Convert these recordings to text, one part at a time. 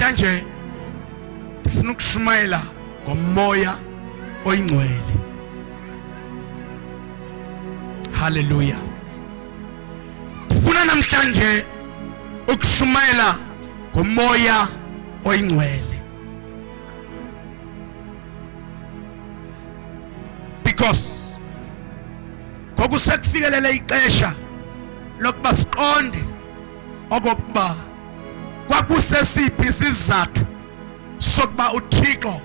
namhlanje ndifuna ukushumayela ngomoya oyingcwele. Hallelujah. Ndifuna namhlanje ukushumayela ngomoya oyingcwele. Because ngokusekufikelele ixesha lokuba siqonde okokuba kwakusesiphi isizathu sokuba uThixo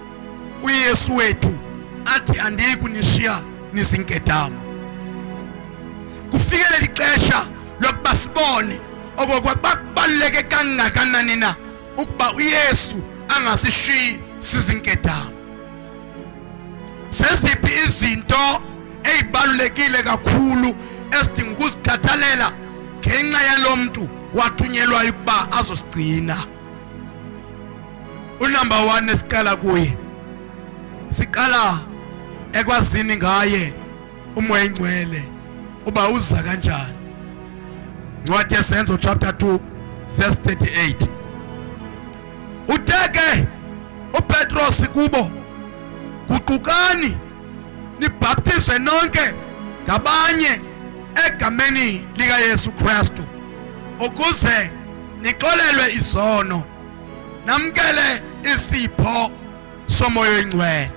uYesu wethu athi andiyi kunishiya nizinkedama. Kufikelele ixesha lokuba sibone okokuba kubaluleke kangakanani na ukuba uYesu angasishiyi sizinkedama. Seziphi izinto ezibalulekile kakhulu esidinga ukuzikhathalela ngenxa yalo muntu wathunyelwa ukuba azosigcina. Unumber 1 esiqala kuye, siqala ekwazini ngaye umoya oyingcwele uba uza kanjani. Ncwadi yesenzo chapter 2 verse 38. Uteke uPetros kubo, guqukani nibhaptizwe nonke ngabanye egameni lika Yesu Kristu ukuze nixolelwe izono namkele isipho somoya oyingcwele.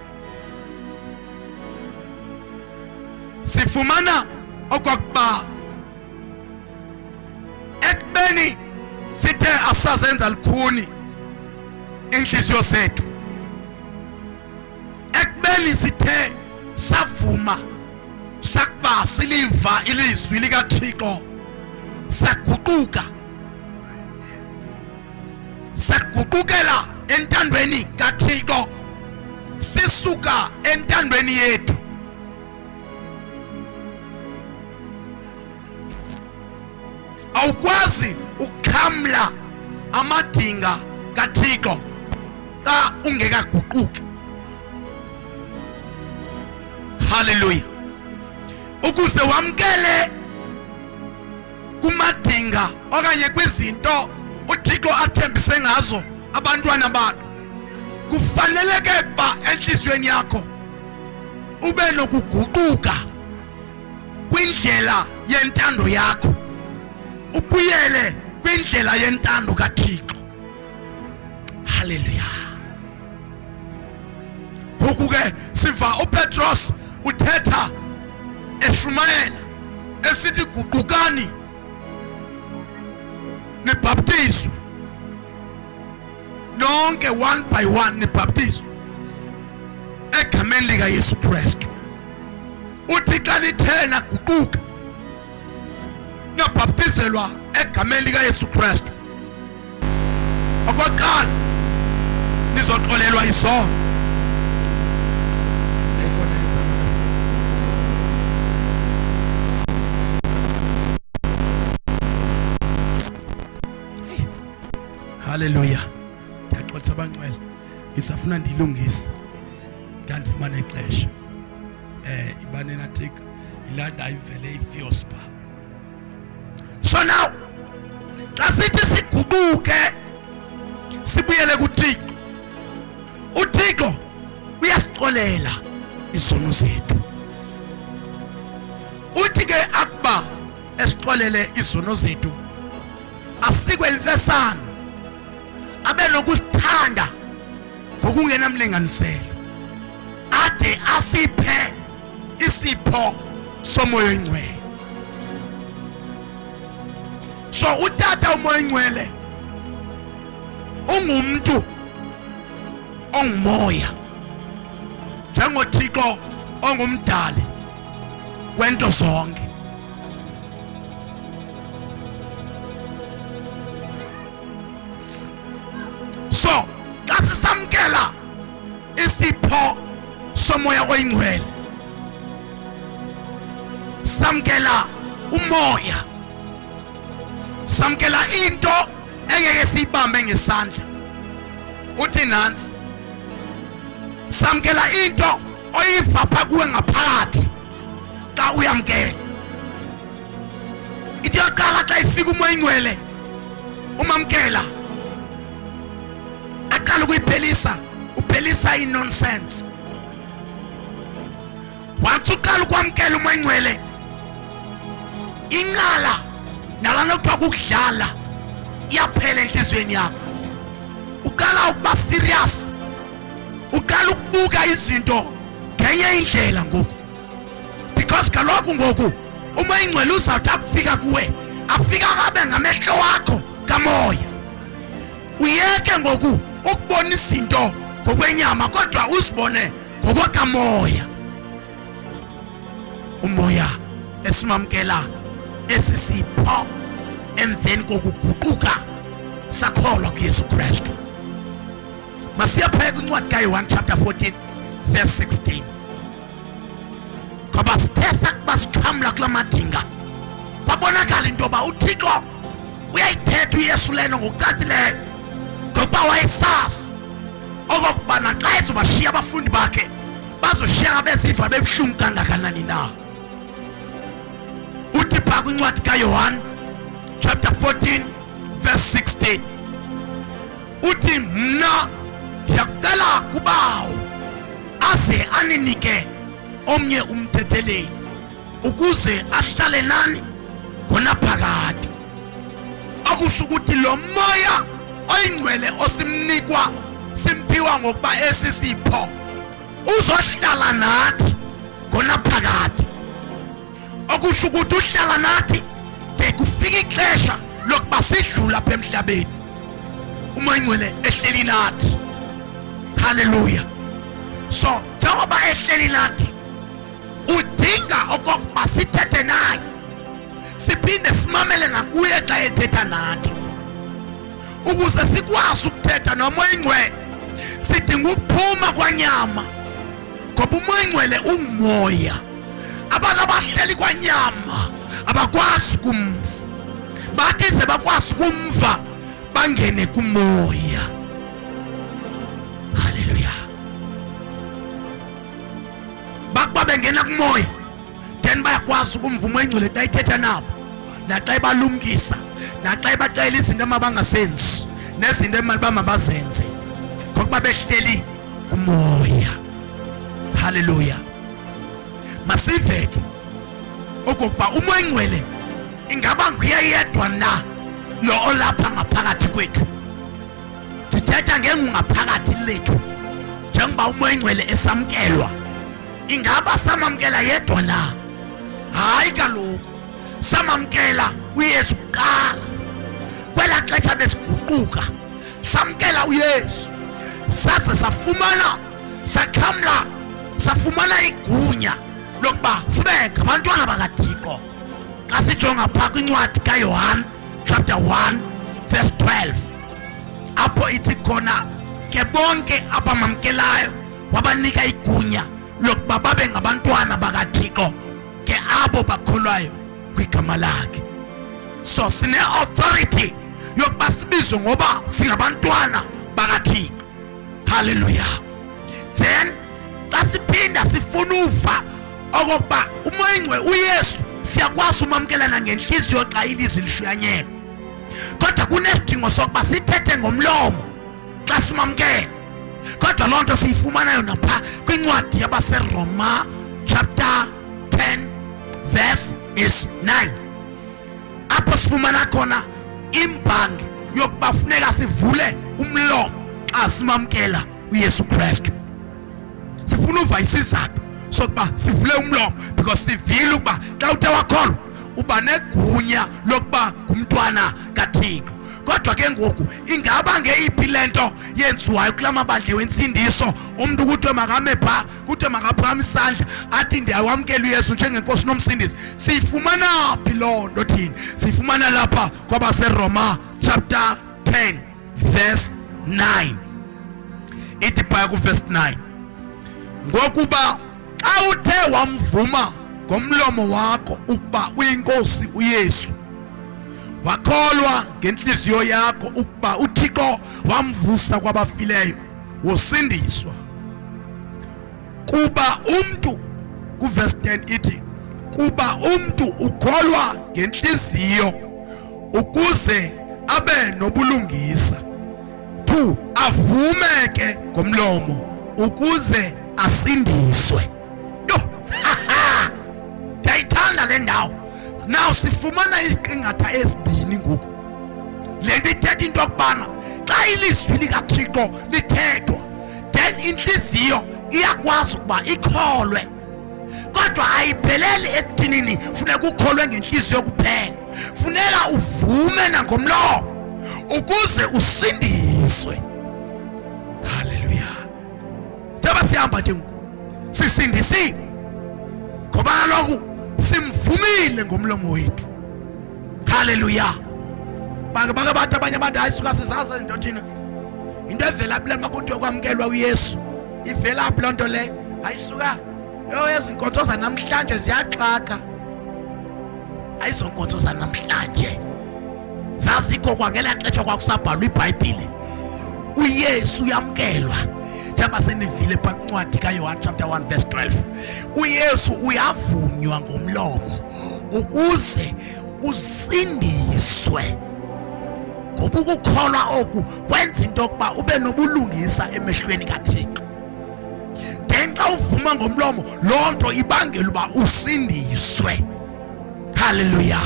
Sifumana okokuba ekubeni sithe asazenza lukhuni inhliziyo zethu, ekubeni sithe savuma sakuba siliva ilizwi likaThixo, saguqukela entandweni kaThixo, sisuka entandweni yethu awukwazi ukukhamla amadinga kaThixo xa ungekaguquki. Hallelujah. Ukuze wamkele kumadinga okanye kwizinto uThixo athembise ngazo abantwana bakhe, kufaneleke ukuba enhlizweni yakho ube nokuguquka kwindlela yentando yakho, ubuyele kwindlela yentando kaThixo. Hallelujah. Ngokuke siva uPetros uthetha eshumayela esithi guqukani nibhaptizwe nonke one by one, nibhaptizwe egameni lika Yesu Kristu. Uthi xa nithena guquka nabhaptizelwa egameni lika Yesu Kristu, okokuqala nizoxolelwa izono. Hallelujah. Ndiyaxolisa abangcwele, ngisafuna ndilungise ngandifumana ixesha. Ibanena thika ilanda ivele ifiospa. So now xa sithi siguquke sibuyele kuThixo, uThixo uyasixolela izono zethu. Uthi ke akuba esixolele izono zethu asikwe imfesana, abe nokusithanda ngokungenamlinganiselo, ade asiphe isipho somoya oyingcwele. So utata umoya oyingcwele ungumuntu ongumoya, njengoThixo ongumdali wento zonke. So xa sisamkela isipho somoya oyingcwele, samkela umoya, samkela into engeke siyibambe ngesandla. Uthi nansi, samkela into oyiva phakuwe ngaphakathi xa uyamkela. Into yokuqala xa ifika umoya oyingcwele umamkela, uphelisa nonsense. Once uqala ukwamkela umoya ingcwele, ingala nalana kuthiwa kukudlala iyaphela enhlizweni yakho. Uqala ukuba serious, uqala ukubuka izinto ngenye indlela ngoku, because kaloku ngoku umoya ingcwele uzawuthi akufika kuwe, afika kabe ngamehlo wakho kamoya. Uyeke ngoku ukubona izinto ngokwenyama kodwa uzibone ngokwakamoya. Umoya esimamkela esisipho emveni kokuguquka sakholwa kuYesu Kristu. Masiyapheka kwincwadi kaYohane chapter 14 verse 16. Ngoba sithe sakuba sixhamla kula madinga, kwabonakala into yoba uThixo uyayithetha uYesu lena ngokucacileyo, ngokuba wayesazi okokubana xa ezobashiya abafundi bakhe bazoshiyeka beziva bebuhlungu kangakanani na. Uthi phaa kwincwadi kaYohane chapter 14 verse 16, uthi mna ndiyaqala kubawo aze aninike omnye umthetheleli ukuze ahlale nani khona phakade. Akusho ukuthi lo moya oyingcwele osimnikwa simphiwa ngokuba esisipho uzohlala nathi khona phakade. Akusho ukuthi uhlala nathi de kufika ixesha lokuba sidlula apha emhlabeni, umoya ingcwele ehleli nathi. Hallelujah. So njengoba ehleli nathi, udinga okokuba sithethe naye, siphinde simamele nakuye xa ethetha nathi. Ukuze sikwazi ukuthetha nomoya ingcwele, sidinga ukuphuma kwanyama, ngoba umoya ingcwele ungumoya. Abantu abahleli kwanyama abakwazi kumva, bathi ze bakwazi kumva bangene kumoya. Hallelujah. Bakuba bengena kumoya, then bayakwazi ukumva umoya ingcwele xa ithetha nabo, naxa ibalumkisa, naxa ibaxelela izinto emabangasenzi nezinto emabazenze, ngokuba behleli kumoya. Hallelujah. Masiveke okokuba umoya ingcwele ingaba nguye yedwa na lo olapha ngaphakathi kwethu. Ndithetha ngengaphakathi lethu njengoba umoya ingcwele esamkelwa. Ingaba samamkela yedwa na? Hayi, kaloku samamkela uYesu kuqala. Kwela xesha besiguquka samkela uYesu, saze safumana saxhamla, safumana igunya lokuba sibe ngabantwana bakaThixo. Xa sijonga phaa kwincwadi kaYohane chapter 1 verse 12, apho ithi khona ke bonke abamamkelayo wabanika igunya lokuba babe ngabantwana bakaThixo, ke abo bakholwayo kwigama lakhe. So sine authority yokuba sibizwe ngoba singabantwana bakaThixo. Hallelujah. Then xa siphinda sifuna uva okokuba umoya ingcwele uYesu siyakwazi umamkelana ngenhliziyo xa ilizwi lishuyanyelwe, kodwa kunesidingo sokuba sithethe ngomlomo xa simamkela. Kodwa loo nto siyifumana yona phaa kwincwadi yabaseRoma chapter 10 verse is 9, apho sifumana khona imbangi yokuba funeka sivule umlomo xa simamkela uYesu Kristu. Sifuna uva isizathu sokuba sivule umlomo, because sivile ukuba xa uthe wakholwa uba negunya lokuba ngumntwana kaThixo. Kodwa ke ngoku ingaba ngeyiphi lento yenziwayo kula mabandla wensindiso, umuntu kuthiwe makame phaa, kuthiwe makaphakame isandla athi ndiyawamkela uYesu njengenkosi nomsindisi? Siyifumana phi loo nto thini? Siyifumana lapha kwabaseRoma chapter 10 verse 9. Ithi phaya kuverse 9, ngokuba xa uthe wamvuma ngomlomo wakho ukuba uyinkosi uYesu, wakholwa ngenhliziyo yakho ukuba uThixo wamvusa kwabafileyo, wosindiswa. Kuba umntu, kuverse 10 ithi, kuba umntu ukholwa ngenhliziyo ukuze abe nobulungisa, 2 avumeke ngomlomo ukuze asindiswe. Yo ndayithanda le ndawo. Now sifumana iziqingatha ezibini ngoku. Le nto ithetha into yokubana xa ilizwi likaThixo lithethwa then inhliziyo iyakwazi ukuba ikholwe, kodwa ayipheleli ekuthinini funeka ukholwe ngenhliziyo kuphela, funeka uvume nangomlomo ukuze usindiswe. Haleluya. Njengoba sihamba nje sisindisiwe ngoba kaloku simvumile ngomlomo wethu. Haleluya. Bake bathi abanye abantu ayisuka sisazi into thina into evela phela uma kuthiwa kwamkelwa uYesu ivela phi loo nto leyo ayisuka ezinkonzo zanamhlanje ziyaxhaka. Ayizonkonzo zanamhlanje zasikho kwangela xesha kwakusabhalwa iBhayibhile uYesu uyamkelwa. Njengoba senivile pha kwincwadi kaYohane chapter 1 verse 12 uYesu uyavunywa ngomlomo ukuze usindiswe. Ngoba ukukholwa oku kwenza into yokuba ube nobulungisa emehlweni kaThixo. Then xa uvuma ngomlomo loo nto ibangela uba usindiswe. Haleluya.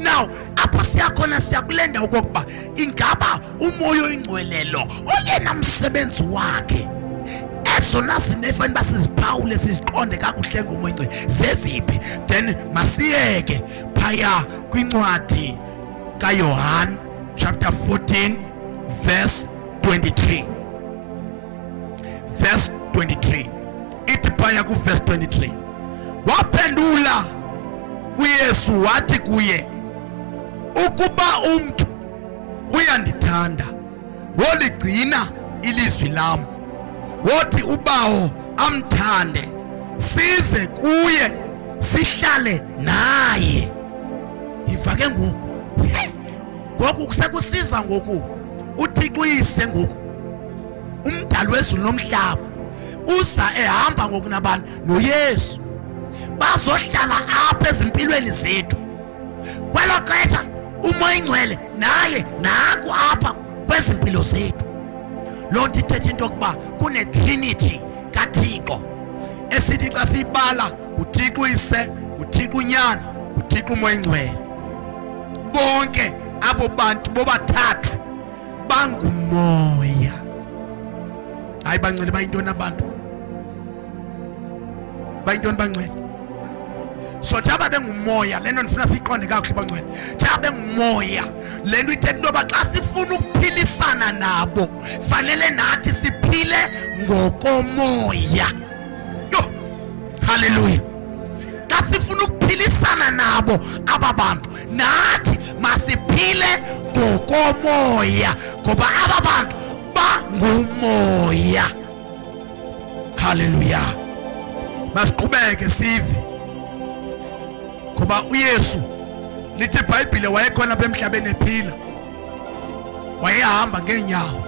Now apha siyakhona siyakulenda okokuba ingaba umoya oyingcwelelo oyena msebenzi wakhe ezona zinto efanele uba siziphawule siziqonde kakuhle ngomoya oyingcwele zeziphi. Then masiyeke phaya kwincwadi kaYohane chapter 14 verse 23. Verse 23 ithi phaya ku verse 23 waphendula uYesu wathi kuye, ukuba umuntu uyandithanda woligcina ilizwi lam, wothi ubawo amthande size kuye sihlale naye. Ivake ngoku ngoku kusekusiza ngoku uThixo uyise ngoku umdali wezulu nomhlaba uza ehamba ngoku nabantu noYesu bazohlala apha ezimpilweni zethu. Kwelo xesha umoya oyingcwele naye naku apha kwezimpilo zethu. Loo nto ithetha into yokuba kune-Trinity kaThixo esithi xa siyibala nguThixo uyise, nguThixo unyana, nguThixo umoya oyingcwele. Bonke abo bantu bobathathu bangumoya. Hayi bangcwele bayintoni abantu? Bayintoni bangcwele? So njengoba bengumoya le nto ndifuna siyiqonde kakuhle bangcwele. Njengoba bengumoya le nto ithetha into yoba xa sifuna ukuphilisana nabo fanele nathi siphile ngokomoya. Yo haleluya. Xa sifuna ukuphilisana nabo aba bantu nathi masiphile ngokomoya ngoba aba bantu bangumoya. Haleluya. Masiqhubeke sive ngoba uYesu lithi iBhayibhile wayekhona apha emhlabeni ephila, wayehamba ngeenyawo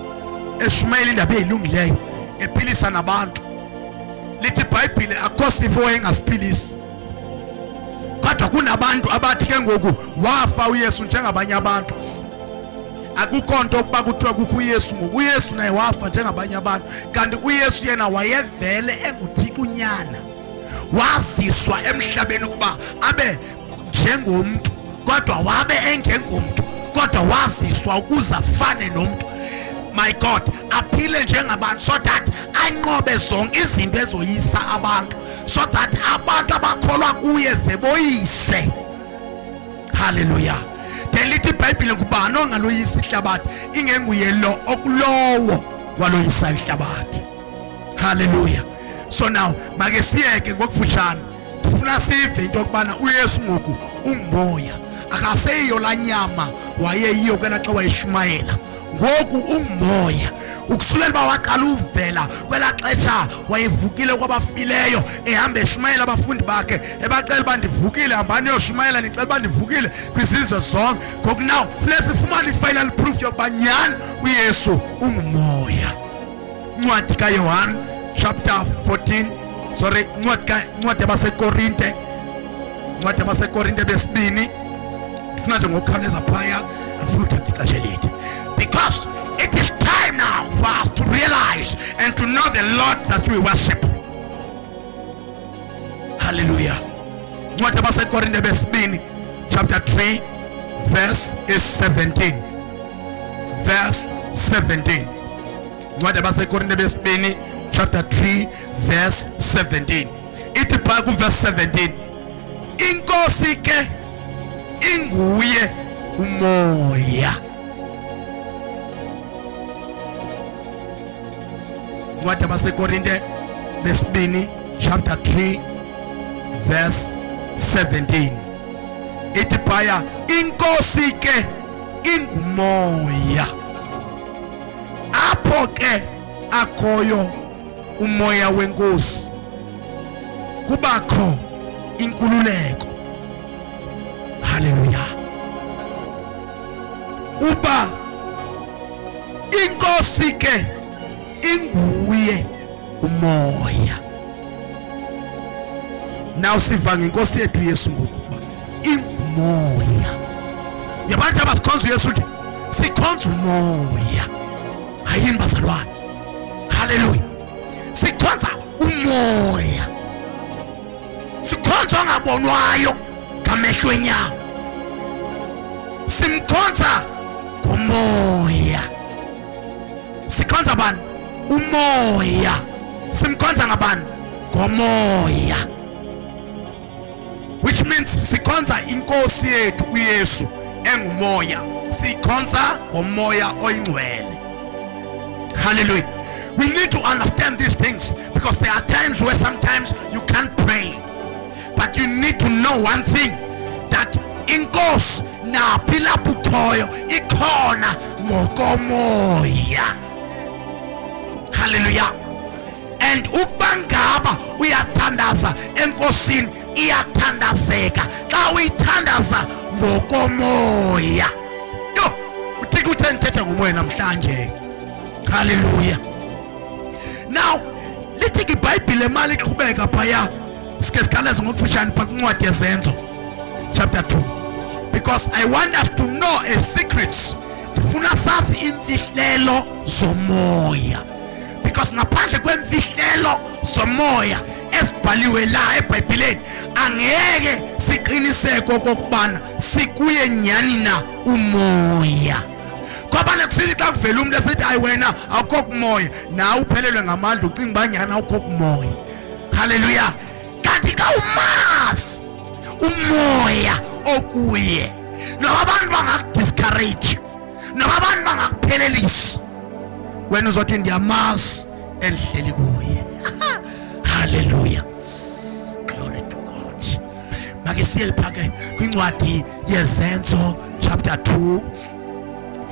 eshumayela indaba ezilungileyo ephilisa nabantu. Lithi iBhayibhile akho sifo wayengasiphilisi, kodwa kunabantu abathi ke ngoku wafa uYesu njengabanye abantu. Akukho nto ukuba kuthiwa kukho uYesu ngoku uYesu naye wafa njengabanye abantu, kanti uYesu yena wayevele enguThixo unyana waziswa emhlabeni ukuba abe njengomntu, kodwa wabe engengomntu, kodwa waziswa ukuze afane nomntu. My God, aphile njengabantu so that anqobe zonke izinto ezoyisa abantu, so that abantu abakholwa kuye ze boyise. Haleluya. Lithi iBhayibhile ngubani ongaloyisa ihlabathi ingenguye lo okulowo waloyisa ihlabathi. Haleluya. So now make siyeke ngokufutshane ndifuna sive into yokubana uYesu ngoku ungumoya, akaseyiyo laa nyama wayeyiyo kwelaa xa wayeshumayela. Ngoku ungumoya ukusukela uba waqala uvela kwelaa xesha wayevukile kwabafileyo ehamba eshumayela abafundi bakhe ebaxela uba ndivukile, hambani yoshumayela ndicela uba ndivukile kwizizwe zonke. Ngoku now funeka sifumane i-final proof yokuba nyhani uYesu ungumoya. Incwadi kaYohane chapter 14 incwadi yabasekorinte, incwadi yabasekorinte besibini. Ndifuna nje ngokukhawuleza phaya andifuna uthatha ixesha elide because it is time to know the Lord that we worship. Hallelujah. What about 2 Corinthians chapter 3 verse is 17. Verse 17. What about 2 Corinthians chapter 3 verse 17. Iti pha verse 17. Inkosi ke inguye umoya. What about 2 Corinthians chapter 3 verse 17. Iti pha inkosi ke ingumoya. Apho ke akhoyo umoya wenkosi kubakho inkululeko. Hallelujah. Kuba inkosi ke inguye umoya. Now siva ngenkosi yethu Yesu ngokuba ingumoya. Yabantu abasikhonza uYesu nje sikhonza umoya. Hayini bazalwane. Hallelujah. Sikhonza umoya. Sikhonza ongabonwayo ngamehlo enyama. Simkhonza ngomoya. Sikhonza bani? Umoya. Simkhonza ngabani? Ngomoya. Which means sikhonza inkosi yethu uYesu engumoya. Sikhonza ngomoya oyingcwele. Hallelujah. We need to understand these things because there are times where sometimes you can't pray. But you need to know one thing, that inkosi naphi lapho ukhoyo ikhona ngokomoya. Hallelujah. And ukubangaba uyathandaza enkosini iyathandazeka xa uyithandaza ngokomoya. Yo, uthixo uthe ndithetha ngomoya namhlanje. Hallelujah. Now, lithi iBhayibhile mali iqhubeka phaya sike sikhaleze ngokufishane pha kwincwadi yezenzo chapter 2, because I want us to know a secret. Ndifuna sazi imfihlelo zomoya, because ngaphandle kwemfihlelo zomoya esibhaliwe la eBhayibheleni angeke siqiniseke okokubana sikuye nyani na umoya. Ngoba nekusithi xa kuvela umuntu esithi ayi wena awukho kumoya, nawe uphelelwe ngamandla ucinga banyana awukho kumoya. Hallelujah. Kanti ka umazi umoya okuye, noma abantu bangakudiscourage, noma abantu bangakuphelelisa, wena uzothi ndiyamazi endihleli kuye. Hallelujah. Glory to God. Make siye phake kwincwadi yezenzo chapter 2.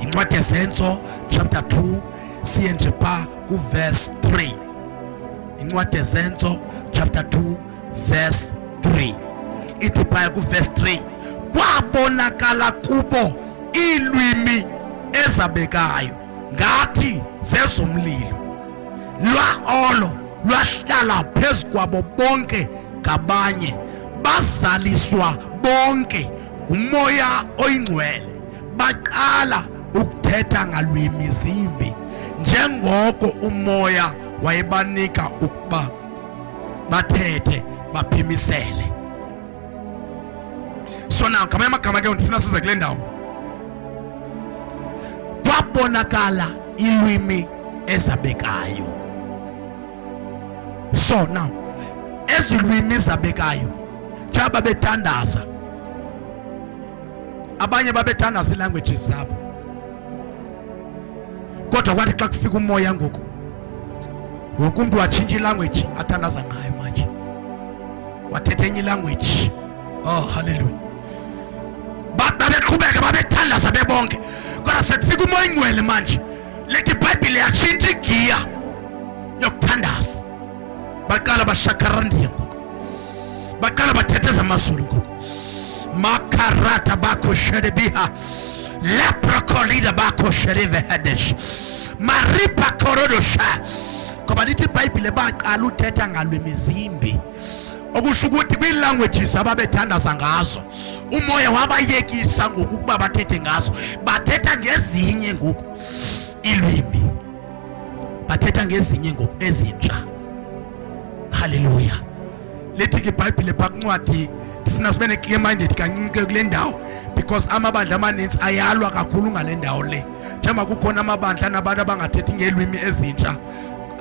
Incwadi yezenzo chapter 2 siye nje pha ku verse 3. Incwadi yezenzo chapter 2 verse 3. Ithi pha ku verse 3, kwabonakala kubo ilwimi ezabekayo ngathi zezomlilo, lwaolo lwahlala phezu kwabo bonke ngabanye, bazaliswa bonke ngumoya oyingcwele, baqala ukuthetha ngalwimi zimbi njengoko umoya wayebanika ukuba bathethe baphimisele. So now kama amagama ke ndifuna size kule ndawo. Kwabonakala ilwimi ezabekayo. So now ezilwimi ezabekayo jaba bethandaza, abanye babethandaza ilanguages zabo, kodwa kwathi xa kufika umoya ngoku wonke umuntu watshintsha ilanguage athandaza ngayo manje, wathetha enye ilanguage. Oh hallelujah. Babeqhubeka babethandaza bebonke, kodwa sekufika umoya oyingcwele manje lethi iBhayibhile yatshintsha igiya yokuthandaza. Baqala bashakarandiya ngoku, baqala bathetheza amazulu ngoku. Makarata bako sherebiha leprokolida bako shereve hedesh maripa korodosha. Ngoba lithi iBhayibhile baqala uthetha ngalwimi zimbi, okusho ukuthi kwilanguages ababethandaza ngazo umoya wabayekisa ngokuba bathethe ngazo, bathetha ngezinye ngoku ilwimi. bathetha ngezinye ngoku ezintsha. Hallelujah. Lethi ke iBhayibhile phakuncwadi ndifuna sibe ne-clear minded kancinci kule ndawo, because amabandla amaninzi ayalwa kakhulu ngale ndawo le. Njengoba kukhona amabandla nabantu abangathethi ngeelwimi ezintsha,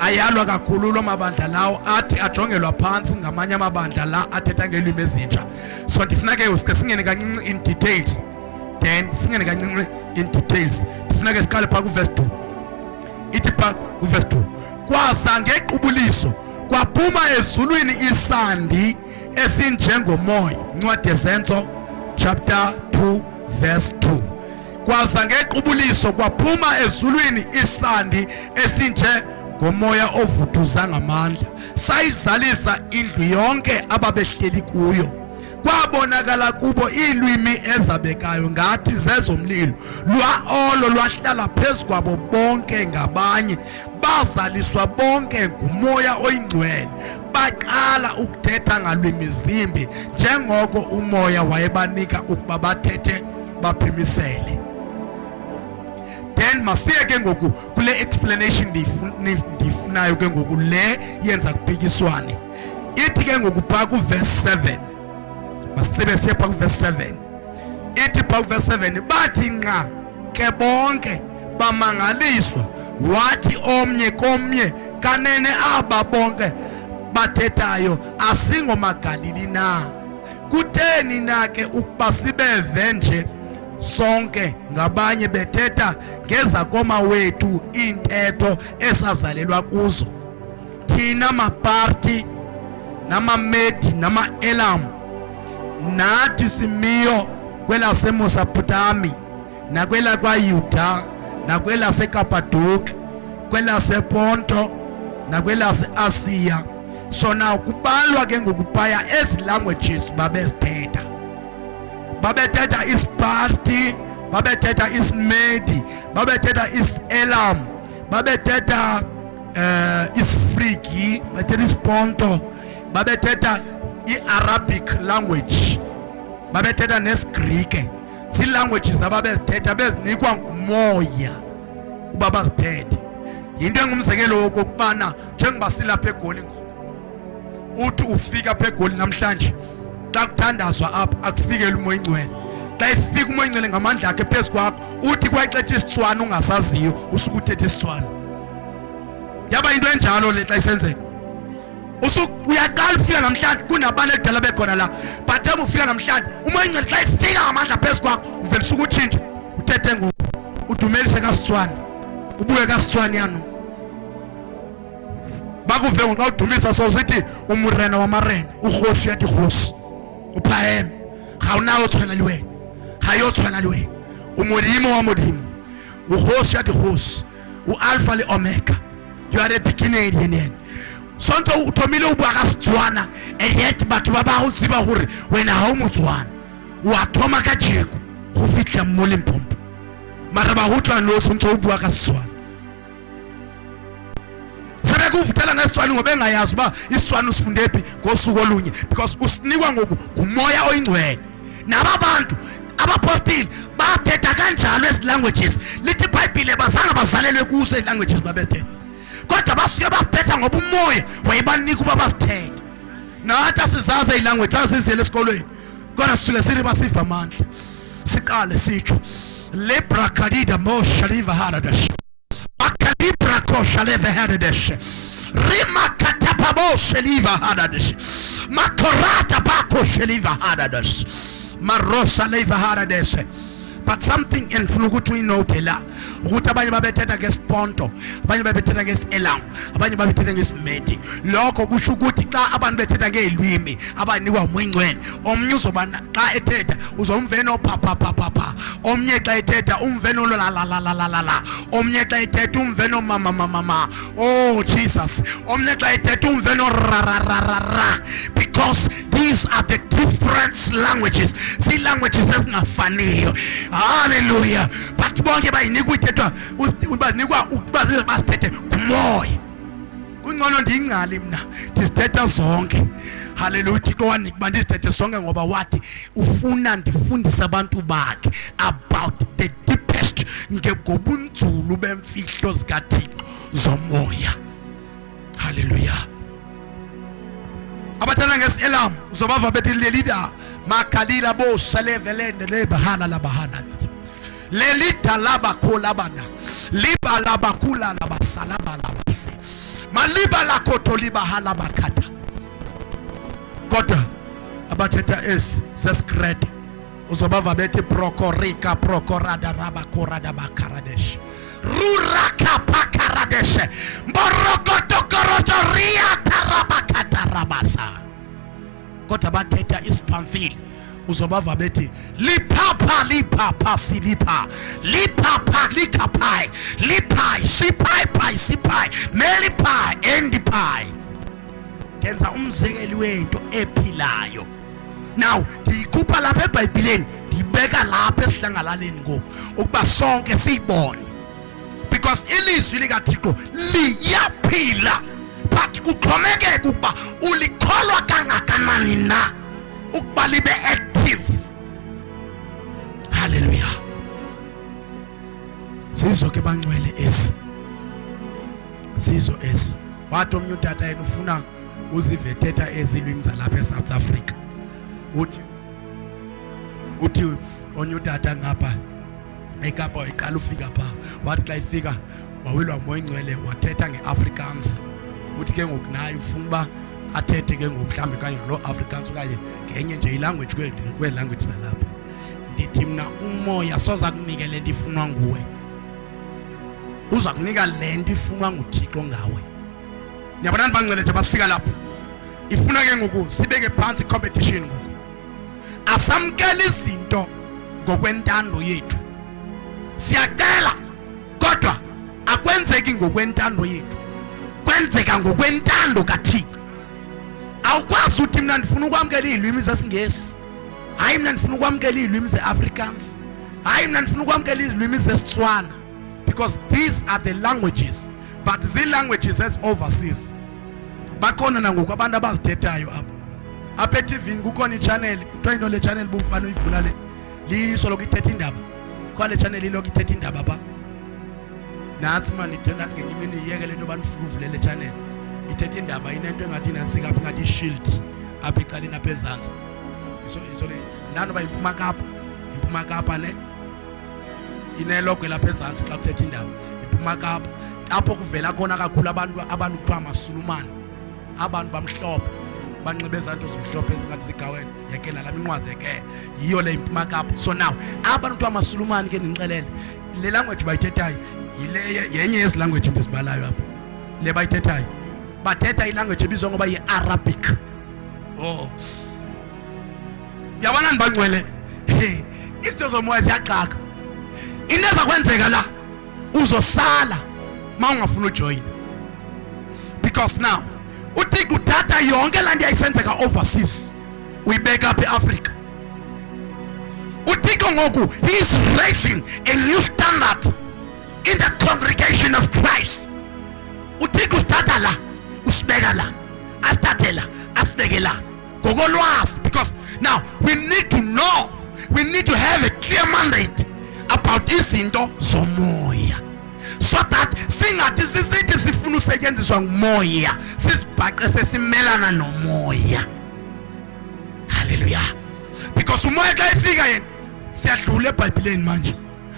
ayalwa kakhulu lo mabandla lawo, athi ajongelwa phansi ngamanye amabandla la athetha ngeelwimi ezintsha. So ndifuna ke usike singene kancinci in details, then singene kancinci in details. Ndifuna ke siqale phaa kuverse 2. Ithi phaa kuverse 2, kwasa ngequbuliso kwaphuma ezulwini isandi esinjengomoya. Incwadi yeSenzo chapter 2 verse 2. Kwasa ngequbuliso kwaphuma ezulwini isandi esinjengomoya ovuthuza ngamandla, sayizalisa indlu yonke ababehleli kuyo. Kwabonakala kubo iilwimi ezabekayo ngathi zezomlilo, lwaolo lwahlala phezu kwabo bonke ngabanye, bazaliswa bonke ngumoya oyingcwele, baqala ukuthetha ngalwimi zimbi njengoko umoya wayebanika ukuba bathethe baphimisele. Then masiye ke ngoku kule explanation ndifunayo ke ngoku le yenza kuphikiswane. Ithi ke ngoku phaa kuverse 7, masibe siye phaa kuverse 7. Ithi phaa kuverse 7, bathi nqa ke bonke bamangaliswa, wathi omnye komnye, kanene aba bonke bathethayo asingomaGalili na? Kutheni na ke ukuba sibeve nje sonke ngabanye bethetha ngezakoma wethu iintetho esazalelwa kuzo, thina maParthi namaMedi nama-Elam, nathi simiyo kwelaseMesopotami nakwela kwaYuda nakwelaseKapadoki, kwelasePonto nakwelase-Asiya. Sona kubalwa ke ngokuphaya ezi languages babezithetha. Babethetha isiParthi, babethetha isiMedi, babethetha isi-Elam, babethetha isiFrigi, babethetha isiPonto, babethetha i-Arabic language, babethetha nesiGrike. Zii-languages ababezithetha bezinikwa ngumoya uba bazithethe. Yinto engumzekelo wokokubana njengoba silapha eGoli ngoku, uthi ufika apha eGoli namhlanje, xa kuthandazwa apha akufikele umoya ingcwele. Xa ifika umoya ingcwele ngamandla akhe phezu kwakho, uthi kwayixetha isitswana ungasaziyo usuke uthetha isitswana. Yaba into enjalo le xa isenzeka. Uyaqala ufika namhlanje kunabantu ekudala bekhona la, but uma ufika namhlanje umoya ingcwele xa ifika ngamandla phezu kwakho uvele usuke utshintshe uthethe ngoku, udumelise kasitswana, ubuye kasitswana yano. Bakuve ngoku xa udumisa sowusithi umrena wamarena, urhosi yathi rhosi, uphaheme gawunawo tshwana le wena, ga yo tshwana le wena, umodimo wa modimo, urhosi yathi rhosi, ualpha le omega, you are the beginning and the end. Sonto o thomile o bua ka Setswana, and yet batho ba ba go tsiba gore wena ha o Motswana, o a thoma ka jeko go fitla mo Limpopo, mara ba go tla no sonto o bua ka Setswana. Sebe kuvutela ngesitswana ngoba engayazi uba isitswana usifunde phi ngosuku olunye, because usinikwa ngoku ngumoya oyingcwele. Naba bantu abapostile bathetha kanjalo ezi languages. Lithi iBhayibhile bazange bazalelwe kuzo ezi languages babethetha, kodwa basuke basithetha ngoba umoya wayebanika uba basithethe. Nathi asizazi ilanguage asizile esikolweni, kodwa sisuke sithi basiva amandla. Siqale sitsho lebrakadida moshaliva haradash, makalibra koshaleva haradash, rima katapabo shaliva haradash, makorata bako shaliva haradash, marosa leva haradash. But something enfuna ukuthi uyinote la, ukuthi abanye babethetha ngesiPonto, abanye babethetha ngesi-Elam, abanye babethetha ngesiMedi. Lokho kusho ukuthi xa abantu bethetha ngeelwimi abanikwa umoya ingcwele, omnye uzoba xa ethetha uzomvena opha, omnye xa ethetha umvena la, omnye xa ethetha umvena mama. Oh Jesus, omnye xa ethetha umvena ra, because these are the different languages. Languages ezingafaniyo. Hallelujah. But bonke bayinikwa ithethwa, banikwa ukuba basithethe kumoya. Kungcono ndingcali mina ndizithetha zonke. Hallelujah. Uthixo wanika uba ndizithethe zonke ngoba wathi ufuna ndifundise abantu bakhe about the deepest ngobunzulu bemfihlo zikaThixo. zomoya. Hallelujah. Abatana ngeselam uzobava bethi lelida makalila bo salevelende le bahala la bahala. Lelita laba kolabana liba laba kula laba salaba laba se maliba la koto liba hala bakata kota abateta es sescred uzobava bethi prokorika prokorada raba korada bakaradesh ruraka pakaradesh mborokoto korotoria tarabakata rabasa kota bateta is pamphile uzobava bethi lipapa silipa lipapa likapai lipai sipai sipai melipai endipai kenza umzekeli wento ephilayo. Now ndiyikhupha lapha eBhayibhelini ndibeka lapha esihlangalaleni ngo ukuba sonke siyibone, because ilizwi likaThixo liyaphila, but kuxhomekeka ukuba ulikholwa kangakanani na ukuba libe active. Hallelujah. Sizo ke bangcwele esi sizo esi wathi omnye utata yena ufuna uzivethetha ezilwimi zalapha eSouth Africa. uthi onye utata ngapha eKapa eqala ufika pha wathi xa ifika wawelwa moya ingcwele wathetha ngeAfrikaans. Uthi ke ngoku naye ufuna uba athethe ke ngoku mhlambe kanye lo Afrikaans okanye ngenye nje ilanguage kwelanguage zalapha. Ndithi mina umoya soza kunika le nto ifunwa nguwe, uza kunika le nto ifunwa nguThixo ngawe. Niyabona bangcwele basifika lapho ifuna ke ngoku sibeke phansi competition ngoku, asamkela izinto ngokwentando yethu. Siyacela kodwa akwenzeki ngokwentando yethu, kwenzeka ngokwentando kaThixo. Awukwazi uthi mina ndifuna ukwamkela izilwimi zesiNgesi, hayi mina ndifuna ukwamkela izilwimi zeAfrikaans, hayi mina ndifuna ukwamkela izilwimi zesiTswana, because these are the languages, but the languages that's overseas. Bakhona nangoku abantu abazithethayo apha eTVini kukhona ichannel kuthiwa into le channel bubani uyivula le lisoloko ithetha indaba kwale channel iloko ithetha indaba pha. Nathi manje ndithanda ngenye imini iyekele into banifika uvule le channel ithetha indaba inento engathi nansika apha ngathi ishield apha ecaleni apha ezantsi so le ndano ba impuma kapa ne ineloko lapha ezantsi xa kuthetha indaba impuma kapa apho kuvela khona kakhulu abantu kuthiwa amaSulumane, abantu bamhlophe banxibe izanto zimhlophe ezingathi zigaweni yekela la minqwazi yeke yiyo le impuma kapa. So now abantu kuthiwa amaSulumane ke ndinixelele le language bayithethayo yile yenye yezi language ndizibalayo apha le bayithethayo bathetha ilanguage ebizwa ngoba yiArabic. Yabona ndibangcwele izinto zomoya ziyaqhaka. Into ezakwenzeka la uzosala mawungafuna ujoin, because now uThixo uthatha yonke laa nto yayisenzeka overseas uyibeka apha eAfrica. uThixo ngoku he is raising a new standard in the congregation of Christ. uThixo usithatha la usibeka la asithathe la asibeke la ngokolwazi, because now we need to know, we need to have a clear mandate about izinto zomoya, so that singathi sisithi sifuna usetyenziswa ngumoya sizibhaqe sesimelana nomoya. Hallelujah. Because umoya xa ifika yena siyadlula eBhayibhelini manje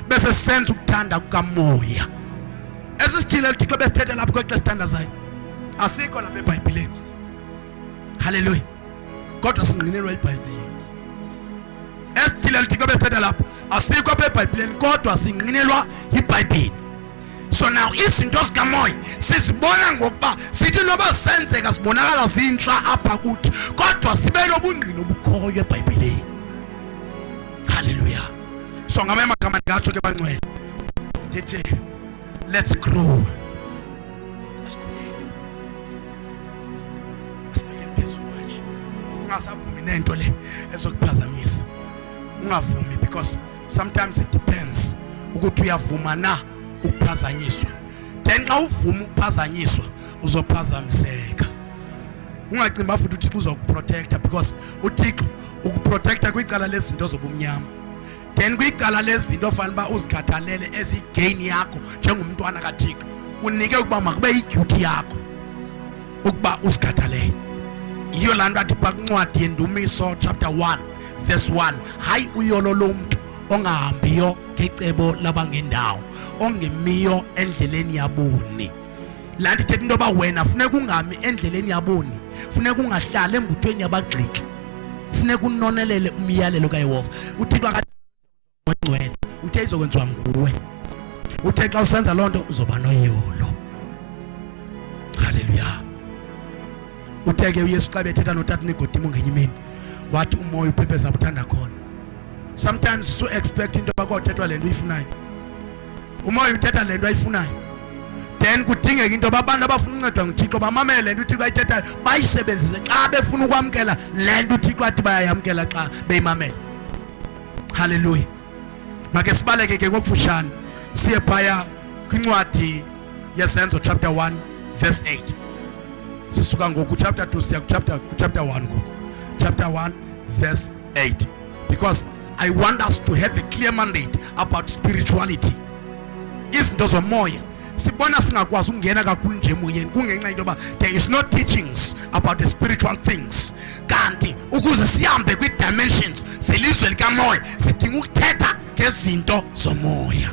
bese senza ukuthanda kukamoya. Esisithile uThixo besithethe lapho kwexesha sithandazayo asikho lapha eBhayibhelini. Hallelujah. Kodwa sinqinelwa eBhayibhelini. Esithile uThixo besithethe lapho asikho apha eBhayibhelini kodwa sinqinelwa iBhayibheli. So now izinto zikamoya sizibona ngokuba sithi noba senzeka sibonakala zintsha apha kuthi kodwa sibe nobungqina obukhoyo eBhayibhelini. Hallelujah. So ngamanye amagama ndingatsho ke bangcwele ndithi let's grow. Asibhekeni phezulu manje. Ungasavumi nento le ezokuphazamisa. Ungavumi, because sometimes it depends ukuthi uyavuma na ukuphazanyiswa. Then xa uvuma ukuphazanyiswa uzophazamiseka. Ungacimba futhi uThixo uzokuprotecta, because uThixo ukuprotecta kwicala lezinto zobumnyama. Then kwicala lezinto ofanele uba uzikhathalele ezigain yakho njengomntwana kaThixo unike ukuba makube iduty yakho ukuba usikhathalele. Iyo laa nto athi phaa kwincwadi yeNdumiso chapter 1 verse 1, hayi uyolo lomntu ongahambiyo ngecebo labangendawo, ongemiyo endleleni yaboni. Laa nto ithetha into yoba wena funeka ungami endleleni yaboni, funeka ungahlali embuthweni yabagxeki, funeka unonelele umyalelo kaYehova. uThixo akangcwele uthe izokwenziwa nguwe, uthe xa usenza loo nto uzoba noyolo. Haleluya. Uthe ke uYesu xa bethetha notata uNikodimo ngenye imini wathi umoya uphepheza uthanda khona. Sometimes so expect into yoba kothethwa le nto uyifunayo, umoya uthetha le nto ayifunayo, then kudingeka into yoba abantu abafuna uncedwa nguThixo bamamele le nto uThixo ayithethayo, bayisebenzise xa befuna ukwamkela le nto uThixo athi bayayamkela xa beyimamele. Haleluya. Make sibaleke ke ngokufutshane siye phaya kwincwadi yeSenzo chapter 1 verse 8. Sisuka ngoku chapter 2 siya chapter 1 ngoku. Chapter 1 verse 8. Because I want us to have a clear mandate about spirituality. Izinto zomoya sibona singakwazi ukungena kakhulu nje emoyeni kungenxa into yoba there is no teachings about the spiritual things. Kanti ukuze sihambe kwi-dimensions zelizwe likamoya sidinga ukuthetha ngezinto zomoya.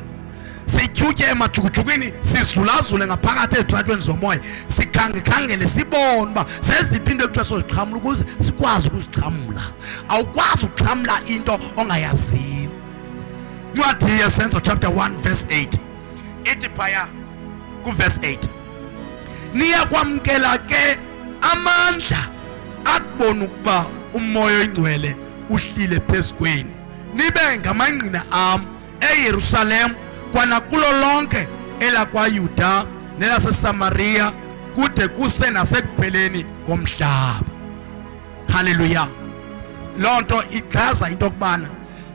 Sityutye emajukujukwini sizulazule ngaphakathi ezitratweni zomoya, sikhangele sibone uba zeziphi into ekuthiwa soziqhamula ukuze sikwazi ukuziqhamula. Awukwazi ukuqhamla into ongayaziyo. Ncwadi yeSenzo chapter 1 verse 8 ithi phaya kuverse 8, niyakwamkela ke amandla akubona ukuba umoya oyingcwele uhlile phezu kwenu, nibe ngamangqina am eYerusalem kwanakulo lonke elakwayuda nelaseSamariya kude kuse nasekupheleni komhlaba. Haleluya. Loo nto ichaza into yokubana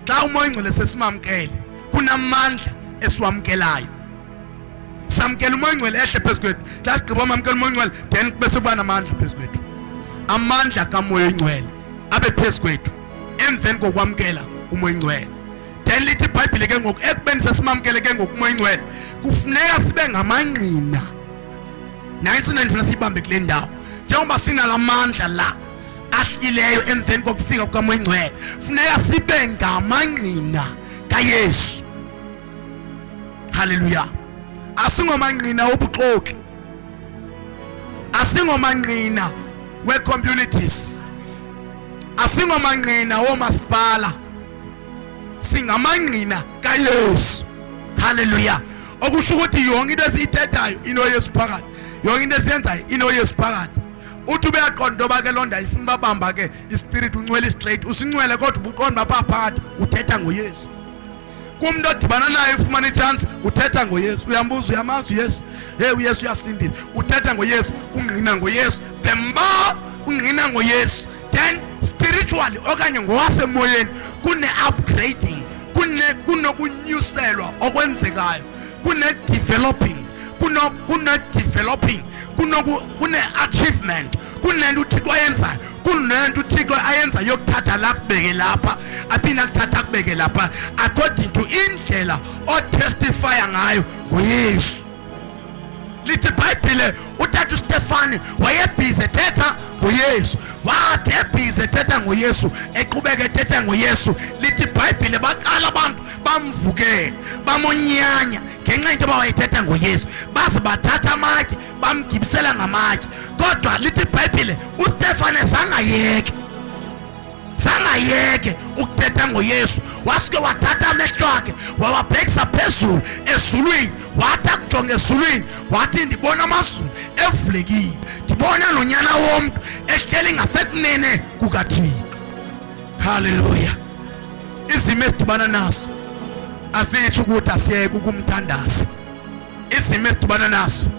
xa umoya oyingcwele sesimamkele kunamandla esiwamkelayo. Samkela umoya oyingcwele ehle phezu kwethu, xa sigqiba umamkela umoya oyingcwele then bese kuba namandla phezu kwethu. Amandla kamoya oyingcwele abe phezu kwethu emveni kokwamkela umoya oyingcwele. Then lithi iBhayibhile ke ngoku ekubeni sesimamkele ke ngoku umoya oyingcwele kufuneka sibe ngamangqina. Nantsi ndifuna siyibambe kule ndawo, njengoba sinalamandla la ahlileyo emveni kokufika kukamoya oyingcwele, funeka sibe ngamangqina kaYesu. Haleluya. Asingomangqina wobuxoki, asingomangqina we-communities, asingomangqina womasipala, singamangqina kaYesu. Haleluya. Okusho ukuthi yonke into esiyithethayo inoYesu phakathi, yonke into esiyenzayo inoYesu phakathi. Uthi ubeyaqonda into yoba ke loo nto ayifuna babamba ke ispirit uncwele straight, usingcwele kodwa ubuqonda uba phaa phakathi uthetha ngoYesu. Kumntu odibana naye ufumana ichance uthetha ngoYesu, uyambuza uyamazi uYesu, hey uYesu uyasindisa, uthetha ngoYesu, ungqina ngoYesu. The more ungqina ngoYesu, then spiritually okanye ngowasemoyeni kune-upgrading, kunokunyuselwa okwenzekayo, kune-developing, kune-achievement, kunento uThixo ayenzayo, kunento uThixo ayenzayo yokuthatha la kubeke lapha aphinde akuthatha akubeke lapha according to indlela otestifya ngayo ngoYesu. Lithi iBhayibhile utata uStefani wayebhizi ethetha ngoYesu, wathi ebhizi ethetha ngoYesu eqhubeka ethetha ngoYesu. Lithi iBhayibhile baqala abantu bamvukela bamonyanya ngenxa into yoba wayethetha ngoYesu, baze bathatha amatye bamgibisela ngamatye. Kodwa lithi iBhayibhile uStefane zangayeke ukuthetha ngoYesu, wasuke wathatha amehlo akhe wawabhekisa phezulu ezulwini, wathi akujonga ezulwini wathi ndibona amazulu evulekile, ndibona nonyana womntu ehleli ngasekunene kukaThixo. Haleluya. Izimo esidibana nazo asitsho ukuthi asiyeke ukumthandaza. Izimo esidibana nazo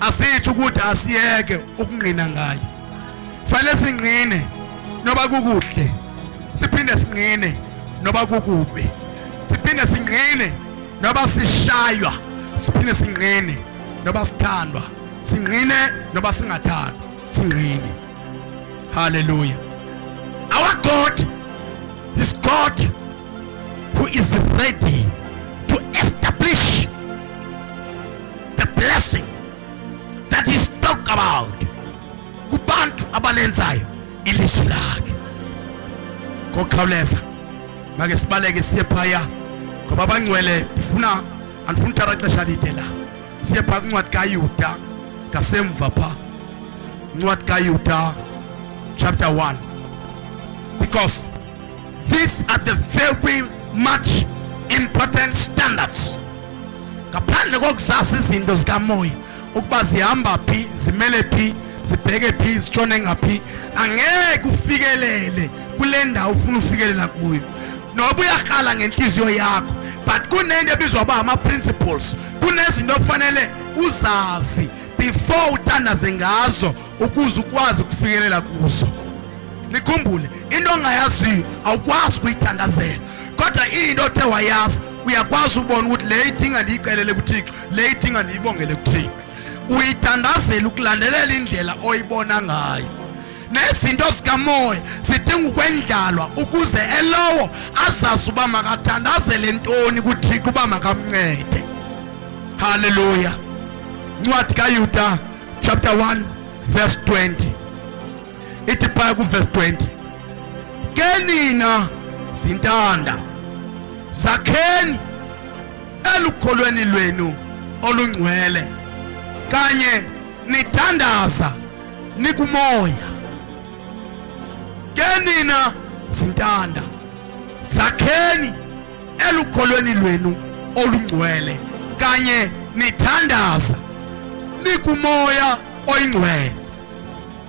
asitsho ukuthi asiyeke ukungqina ngayo. Fanele singqine noba kukuhle, siphinde singqine noba kukubi, siphinde singqine noba sishaywa, siphinde singqine noba sithandwa, singqine noba singathandwa, singqine. Hallelujah. Our God is God who is ready to establish the blessing that he spoke about kubantu abalenzayo ilizwi lakhe. Ngokukhawuleza make sibaleke siye phaya ngoba abangcwele andifuna uthatha ixesha lide la. Siye phaa kwincwadi kaYuda ngasemva phaa, incwadi kaYuda chapter 1, because these are the very much important standards. Ngaphandle kokuzazi izinto zikamoya ukuba zihamba phi, zimele phi, zibheke phi, zitshone ngaphi, angeke ufikelele kule ndawo ufuna ufikelela kuyo noba uyakhala ngenhliziyo yakho. But kunento ebizwa uba ama-principles, kunezinto ofanele uzazi before uthandaze ngazo ukuze ukwazi ukufikelela kuzo. Nikhumbule, into ongayaziyo awukwazi ukuyithandazela, kodwa into othe wayazi uyakwazi ubona ukuthi le idinga ndiyicelele kuThixo, le idinga ndiyibongele kuThixo. Uyithandazela ukulandelela indlela oyibona ngayo. Nezinto zikamoya zidinga ukwendlalwa ukuze elowo azazi uba makathandazele ntoni kuThixo uba makamncede. Hallelujah. Ncwadi kaYuda chapter 1 verse 20. Ithi phaya ku verse 20, ke nina zintanda zakheni elukholweni lwenu olungcwele kanye nithandaza nikumoya. Ke nina zintanda zakheni elukholweni lwenu olungcwele kanye nithandaza nikumoya oyingcwele.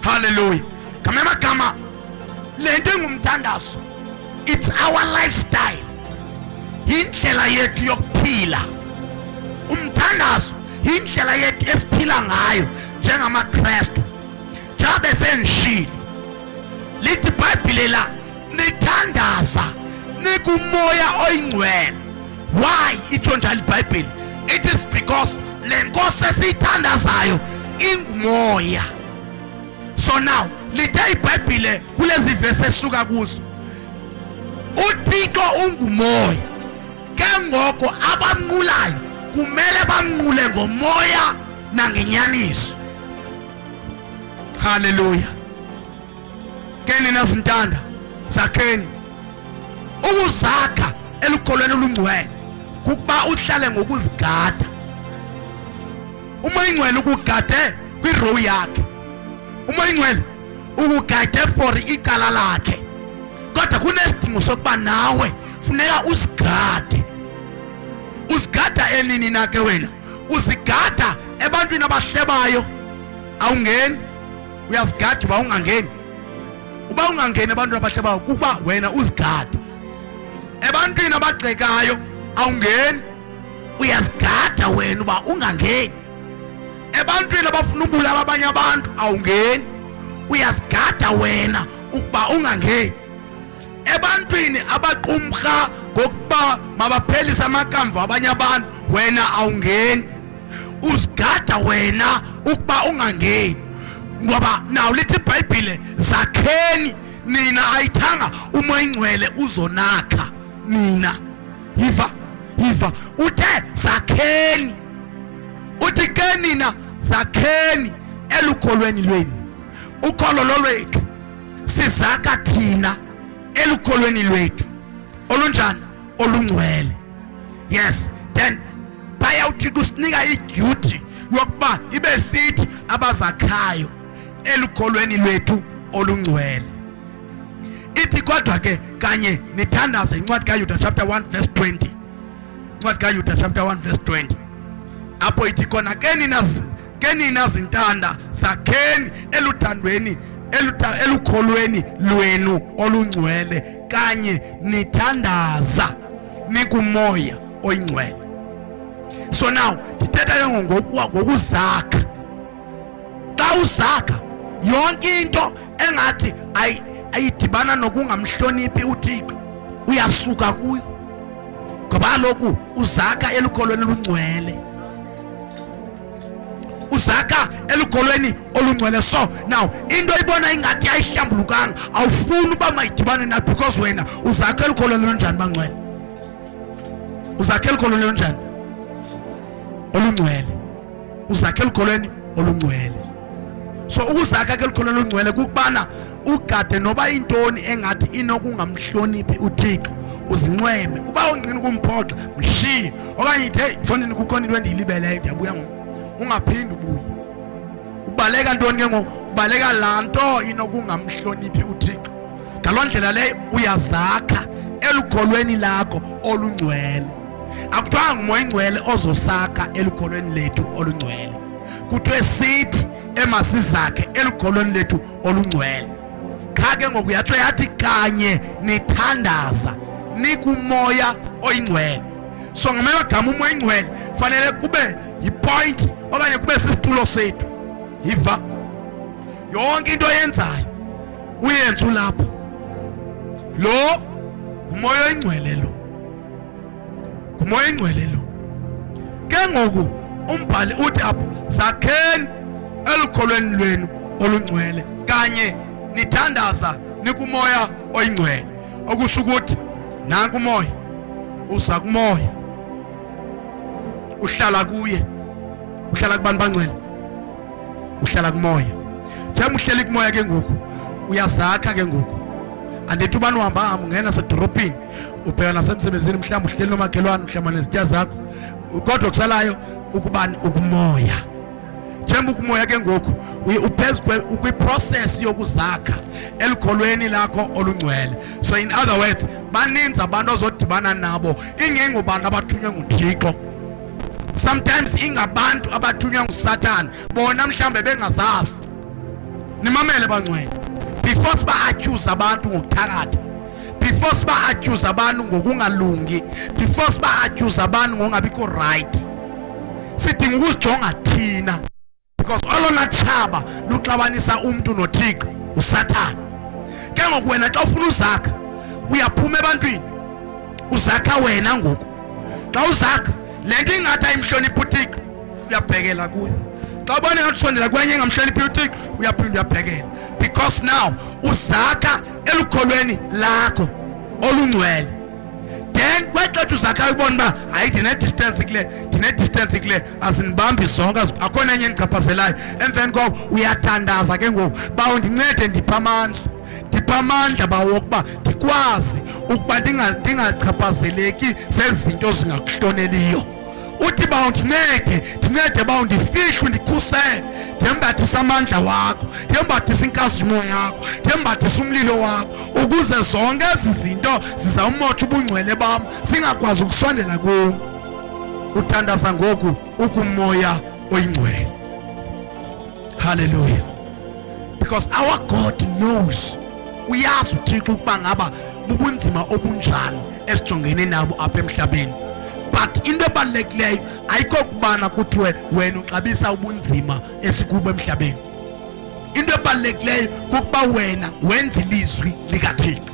Hallelujah. Kamemagama lento engumthandazo, it's our lifestyle, indlela yethu yokuphila. Umthandazo indlela yethu esiphila ngayo njengamaKristu. Njengoba senishilo lithi iBhayibhile la, nithandaza nikumoya oyingcwele. Why itsho njalo iBhayibhile? It is because le nkosi esiyithandazayo ingumoya. So now lithe iBhayibhile kulezi verse esuka kuzo, uThixo ungumoya, ke ngoko abamnqulayo kumele bamnqule ngomoya nangenyaniso. Hallelujah. Ke nina zintanda zakheni ukuzakha elukholweni olungcwele kukuba uhlale ngokuzigada. Umoyingcwele ukugade kwirow yakhe, umoyingcwele ukugade for icala lakhe, kodwa kunesidingo sokuba nawe funeka uzigade. Uzigada enini na ke wena? Uzigada ebantwini abahlebayo awungeni, uyazigada uba ungangeni. Uba ungangeni ebantwini abahlebayo kuba wena uzigada. Ebantwini abagxekayo awungeni, uyazigada wena uba ungangeni. Ebantwini abafuna ubulala abanye abantu awungeni, uyazigada wena ukuba ungangeni. Ebantwini abaqumrha ngokuba mabaphelisa amakamva abanye abantu wena awungeni, uzigada wena ukuba ungangeni. Ngoba naw lithi iBhayibhile zakheni nina ayithanga umoyingcwele uzonakha nina. Yiva uthe zakheni, uthi ke nina zakheni elukholweni lwenu. Ukholo lolwethu sizakha thina elukholweni lwethu olunjani? Olungcwele. Yes, then phaya uThixo usinika iduty yokuba ibe sithi abazakhayo elukholweni lwethu olungcwele. Ithi kodwa ke kanye nithandaze. Incwadi kaYuda chapter 1 verse 20. Incwadi kaYuda chapter 1 verse 20. Apho ithi khona ke nina zintanda zakheni eluthandweni elukholweni lwenu olungcwele kanye nithandaza nikumoya oyingcwele. So now ndithetha ke ngokuzakha. Xa uzakha yonke into engathi ayidibana nokungamhloniphi uThixo uyasuka kuyo, ngoba kaloku uzakha elukholweni olungcwele. Uzakha elukholweni olungcwele. So now into ibona ingathi ayihlambulukanga awufuni uba mayidibane na, because wena uzakha elukholweni olunjani bangcwele? Uzakha elukholweni olunjani? Olungcwele. uzakhe elukholweni olungcwele. So ukuzakha ke elukholweni olungcwele kukubana ugade noba intoni engathi inokungamhloniphi uThixo uzinxweme. Uba ungqini kumphoxa mshiye, okanye ithe mfondini kukhona into endiyilibeleyo ndiyabuya ungaphindi ubuye. Ubaleka ntoni ke ngoku? Ubaleka laa nto inokungamhloniphi uThixo. Ngaloo ndlela leyo uyazakha elukholweni lakho olungcwele. Akuthiwa ngumoya ingcwele ozosakha elukholweni lethu olungcwele, kuthiwe sithi emasizakhe elukholweni lethu olungcwele. Qha ke ngoku yatsho yathi kanye nithandaza nikumoya oyingcwele. So ngamanye amagama umoya ingcwele fanele kube yipoint okanye kube sisitulo sethu. Yiva yonke into oyenzayo uyenza ulapha. Lo ngumoya oyingcwele lo, ngumoya oyingcwele lo. Ke ngoku umbhali uthi apho zakheni elukholweni lwenu olungcwele kanye nithandaza nikumoya oyingcwele. Okusho ukuthi nanku umoya uza kumoya uhlala kuye. Uhlala kubantu bangcwele, uhlala kumoya. Njengoba uhleli kumoya ke ngoku uyazakha ke ngoku. Andithi ubani uhamba ungena sedorobhini ubheka nasemsebenzini mhlawumbe uhleli nomakhelwane mhlawumbe nezitya zakho, kodwa kusalayo ukubani ukumoya. Njengoba ukumoya ke ngoku uphezu kwi-process yokuzakha elukholweni lakho olungcwele. So in other words, baninzi abantu ozodibana nabo ingengobantu abathunywe nguThixo. Sometimes ingabantu abathunywa nguSathane, bona mhlambe bengazazi. Nimamele bangcwele, before siba accuse abantu ngokuthakatha, before siba accuse abantu ngokungalungi, before siba accuse abantu ngokungabikho right, sidinga ukuzijonga thina, because olona thaba luxabanisa umuntu noThixo uSathane. Ke ngoku wena xa ufuna uzakha uyaphuma ebantwini uzakha wena ngoku. Xa uzakha lento ingathi ayimhloniphi uThixo uyabhekela kuyo. Xa ubona ngathi usondela kwenye engamhloniphi uThixo uyaphinda uyabhekela, because now uzakha elukholweni lakho olungcwele. Then kwexethu uzakha ubona ba hayi ndine distance kule azinibambi zonke, akhona enye endichaphazelayo. Emveni koko uyathandaza ke ngoku bawo ndincede ndipha amandla bawo wokuba ndikwazi ukuba ndingachaphazeleki zezinto zingakuhloneliyo. Uthi bawo ndincede bawo ndifihlwe ndikhusele, ndiyembathisa amandla wakho, ndiyembathisa inkazimulo yakho, ndiyembathisa umlilo wakho, ukuze zonke ezi zinto zizawumotsha ubungcwele bam singakwazi ukusondela kuwo. Uthandaza ngoku ukumoya oyingcwele. Hallelujah. Because our God knows, uyazi uThixo ukuba ngaba bubunzima obunjani esijongene nabo apha emhlabeni. But into ebalulekileyo ayikho kubana kuthiwe wena uxabisa ubunzima esikubo emhlabeni. Into ebalulekileyo kukuba wena wenza ilizwi likaThixo.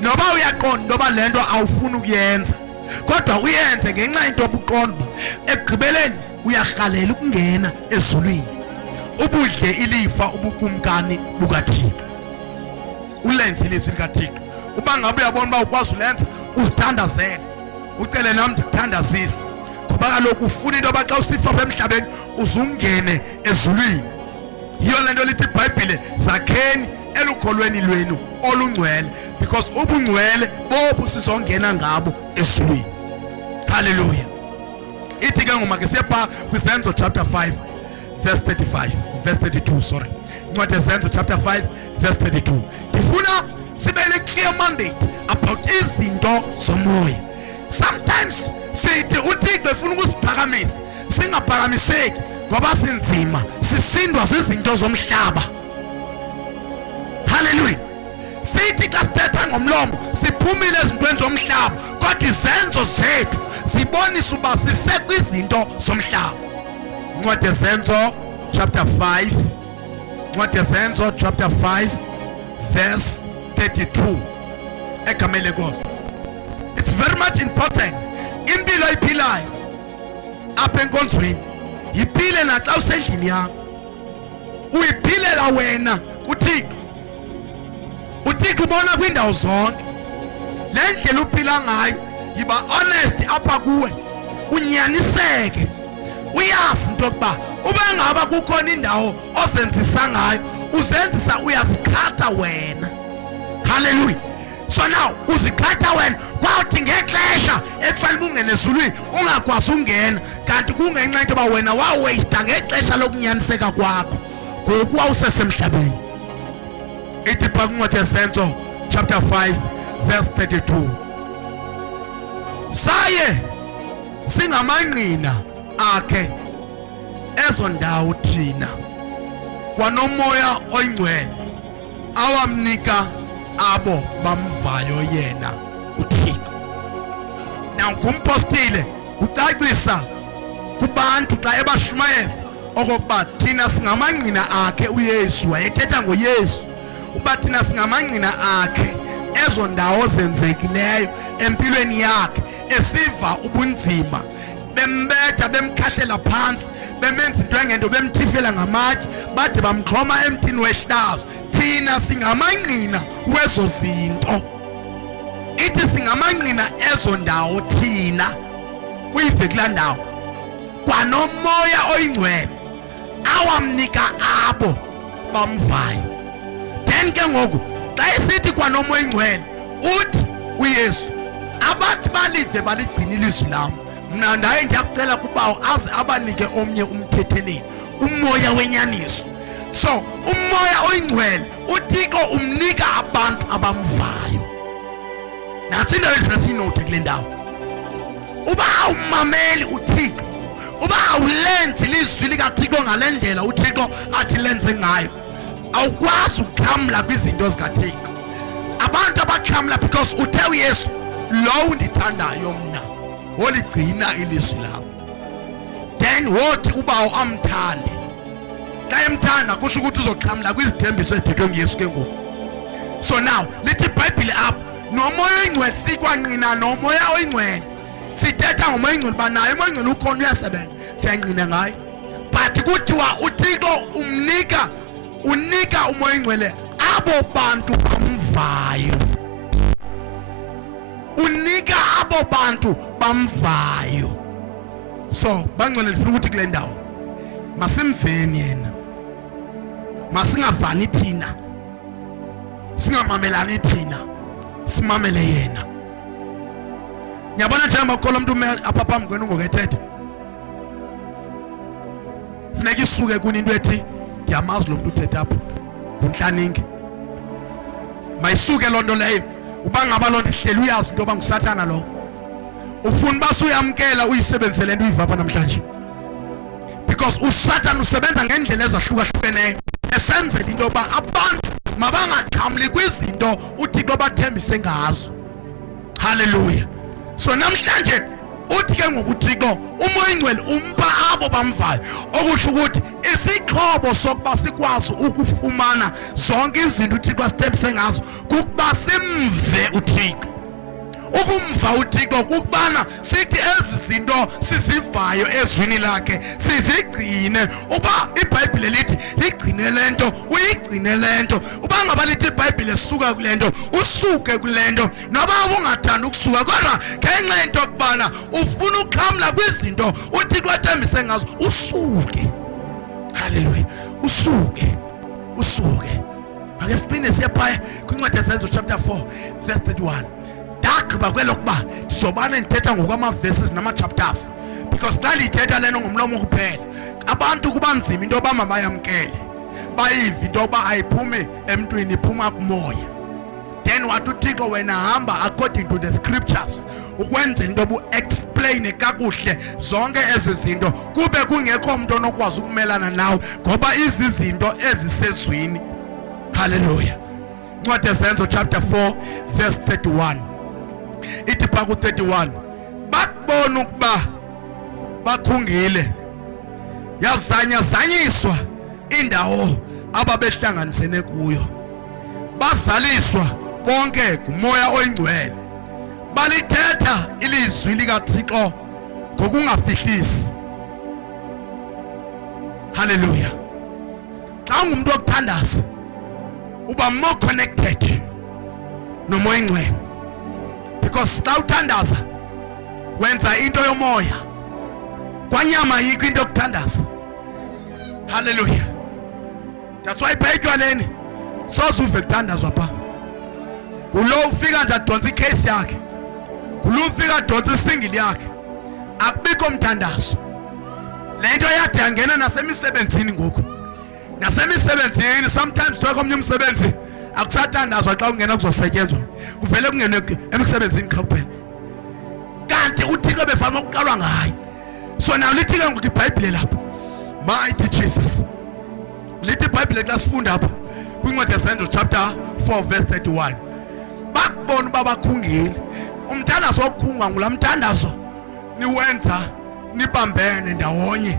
Noba uyaqonda noba lento awufuni ukuyenza, kodwa uyenze ngenxa into obuqonda ekugqibeleni uyarhalela ukungena ezulwini ubudle ilifa ubukumkani bukaThixo. Ulenze ilizwi likaThixo. Uba ngabe uyabona uba ukwazi ulenza, uzithandazele, ucele nami ndikuthandazise, ngoba kaloku ufuna into yoba xa usifa apha emhlabeni uzungene ezulwini. Yiyo le nto lithi iBhayibhile zakheni elukholweni lwenu olungcwele, because ubungcwele bobu sizongena ngabo ezulwini. Hallelujah. Ithi ke ngoma ke siyapha kwiZenzo chapter 5 verse 32, sorry. Incwadi yeZenzo chapter 5 verse 32. Ndifuna sibe clear mandate about izinto zomoya. Sometimes sithi uThixo efuna ukusiphakamisa, singaphakamiseki ngoba sinzima, sisindwa zizinto zomhlaba. Hallelujah. Sithi xa sithetha ngomlomo siphumile ezintweni zomhlaba, kodwa izenzo zethu sibonisa uba sisekwizinto zomhlaba. Incwadi yeZenzo chapter 5, incwadi yeZenzo chapter 5 verse 32 egameni lenkosi. It's very much important. Impilo ayiphilayo apha enkonzweni yiphile naxa usendlini yakho, uyiphilela wena kuThixo. uThixo ubona kwindawo zonke. Le ndlela uphila ngayo yiba honest apha kuwe, unyaniseke. uyazi into yokuba uba ngaba kukhona indawo osenzisa ngayo uzenzisa uyazikhatha wena. Hallelujah. So now uzikhatha wena kwawuthi ngexesha ekufanele ungene ezulwini ungakwazi ungena, kanti kungenxa into yoba wena wawasta ngexesha lokunyaniseka kwakho ngoku wawusesemhlabeni. Ithi phaa kwincwadi yesenzo chapter 5 verse 32, saye singamangqina akhe ezo ndawo thina kwanomoya oyingcwele awamnika abo bamvayo yena uThixo. Now ngumpostile ucacisa kubantu xa ebashumayeza okokuba thina singamangqina akhe uYesu. Wayethetha ngoYesu uba thina singamangqina akhe ezo ndawo zenzekileyo empilweni yakhe, esiva ubunzima, bembetha bemkhahlela phansi, bemenza into engento, bemthifela ngamatye, bade bamxhoma emthini wehlazo. Thina singamangqina wezo zinto. Ithi singamangqina ezo ndawo thina. Uyive kulaa ndawo kwanomoya oyingcwele awamnika abo bamvayo. Then ke ngoku xa esithi kwanomoya oyingcwele uthi uYesu abathi balive baligcina ilizwi lam, mna ndaye ndiyakucela kubawo aze abanike omnye umthetheleli, umoya wenyaniso. So umoya oyingcwele uThixo umnika abantu abamvayo. Nathi into esinote kule ndawo, uba awumameli uThixo, uba awulenzi ilizwi likaThixo ngale ndlela uThixo athi lenze ngayo, awukwazi ukuxhamla kwizinto zikaThixo. Abantu abaxhamla because uthe uYesu lo undithandayo mna woligcina ilizwi lawo. Then wothi ubawo amthande, xa emthanda kusho ukuthi uzoxhamla kwizithembiso ezithethwe nguYesu ke ngoku. So now lithi iBhayibhile apha nomoya oyingcwele sikwangqina nomoya oyingcwele. Sithetha ngomoya oyingcwele uba naye umoya oyingcwele ukhona uyasebenza, siyangqina ngayo. But kuthiwa uThixo unika umoya oyingcwele abo bantu bamvayo. Unika abo bantu bamvayo. So bangcwele ndifuna ukuthi kule ndawo masimveni yena, masingavani thina, singamamelani thina, simamele yena. Ngiyabona njengoba ukhola umuntu apha phambi kwenu ngokethetha, funeka isuke kuninto ethi ndiyamazi lo muntu uthetha apha nguNtlaninge. Mayisuke loo nto leyo. Uba ngaba loo nto ihleli uyazi into yoba nguSathana lo, ufuna uba suyamkela uyisebenzisele into uyiva apha namhlanje, because uSathana usebenza ngendlela ezahlukahlukeneyo esenzela into yoba abantu mabangaxhamli kwizinto uThixo bathembise ngazo. Hallelujah. So namhlanje uthi ke ngokuThixo umoya oyingcwele umpa abo bamvayo, okusho ukuthi isixhobo sokuba sikwazi ukufumana zonke izinto uThixo asithembise ngazo kukuba simve uThixo. Ukumva uThixo kukubana sithi ezi zinto sizivayo ezwini lakhe sizigcine. Uba iBhayibhile lithi ligcine lento, uyigcine lento. Uba ngaba lithi iBhayibhile suka kule nto, usuke kule nto. Noba ungathanda ukusuka, kodwa ngenxa yento yokubana ufuna ukuxhamla kwizinto uThixo athembise ngazo, usuke. Hallelujah. Usuke. Ake siphinde siye phaya kwincwadi yesenzo chapter 4 verse 31. Ndagqiba kwelokuba ndizobana ndithetha ngokwama-verses nama-chapters, because xa ndithetha le nto ngomlomo kuphela abantu kuba nzima into yoba mabayamkele, bayive into yoba ayiphumi emntwini, iphuma kumoya. Then wathi uThixo wena hamba according to the scriptures ukwenzela into yoba u-explaine kakuhle zonke ezi zinto, kube kungekho mntu onokwazi ukumelana nawe ngoba izizinto ezisezwini. Hallelujah. Ncwadi yesenzo chapter 4 verse 31. Ithi phaa ku-31, bakubona ukuba bakhungile, yazanyazanyiswa indawo ababehlanganisene kuyo, bazaliswa bonke ngumoya oyingcwele, balithetha ilizwi likaThixo ngokungafihlisi. Hallelujah. Xa ungumntu okuthandaza uba more connected nomoya oyingcwele, because xa uthandaza wenza into yomoya, kwanyama yikho into yokuthandaza. Hallelujah. That's why bayitwaleni soze uve kuthandazwa pha. Kulo ufika nje adonsa icase yakhe, kulo ufika adonsa isingle yakhe, akubikho umthandazo. Lento yade yangena nasemisebenzini ngoku. Nasemisebenzini sometimes thola komnye umsebenzi akusathandazwa xa ungena kuzosetyenzwa. Kuvele kungene emsebenzini qha kuphela. Kanti uThixo befana ukuqalwa ngaye. So now lithi ke ngoku iBhayibhile lapha. Mighty Jesus. Lithi iBhayibhile xa sifunda apha kwincwadi yasenzo chapter 4 verse 31. Bakubona babakhungile. Umthandazo wokukhunga ngulamthandazo niwenza nibambene ndawonye.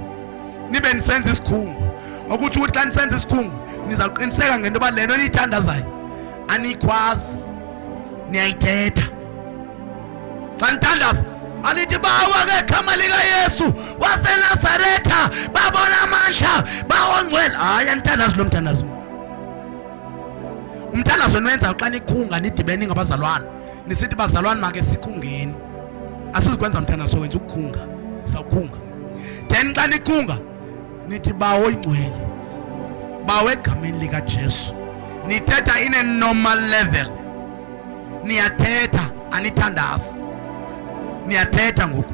Nibe nisenza isikhungo. Ukuthi uthi xa nisenza isikhungo nizaqiniseka ngento ba lento niyithandazayo anikwazi niyayithetha. Xa nithandaza alithi bawa ke khama lika Yesu waseNazaretha babona amandla bawongcwele. Hayi anithandazi lo mthandazo. Umthandazo niwenza xa nikhunga nidibene ngabazalwana nisithi bazalwana make sikhungeni. Asizikwenza umthandazo wenza ukukhunga sawukhunga. Then xa nikhunga nithi bawo oyingcwele, bawe egameni lika Jesu. Nithetha in a normal level. Niyathetha anithandazi. Niyathetha ngoku.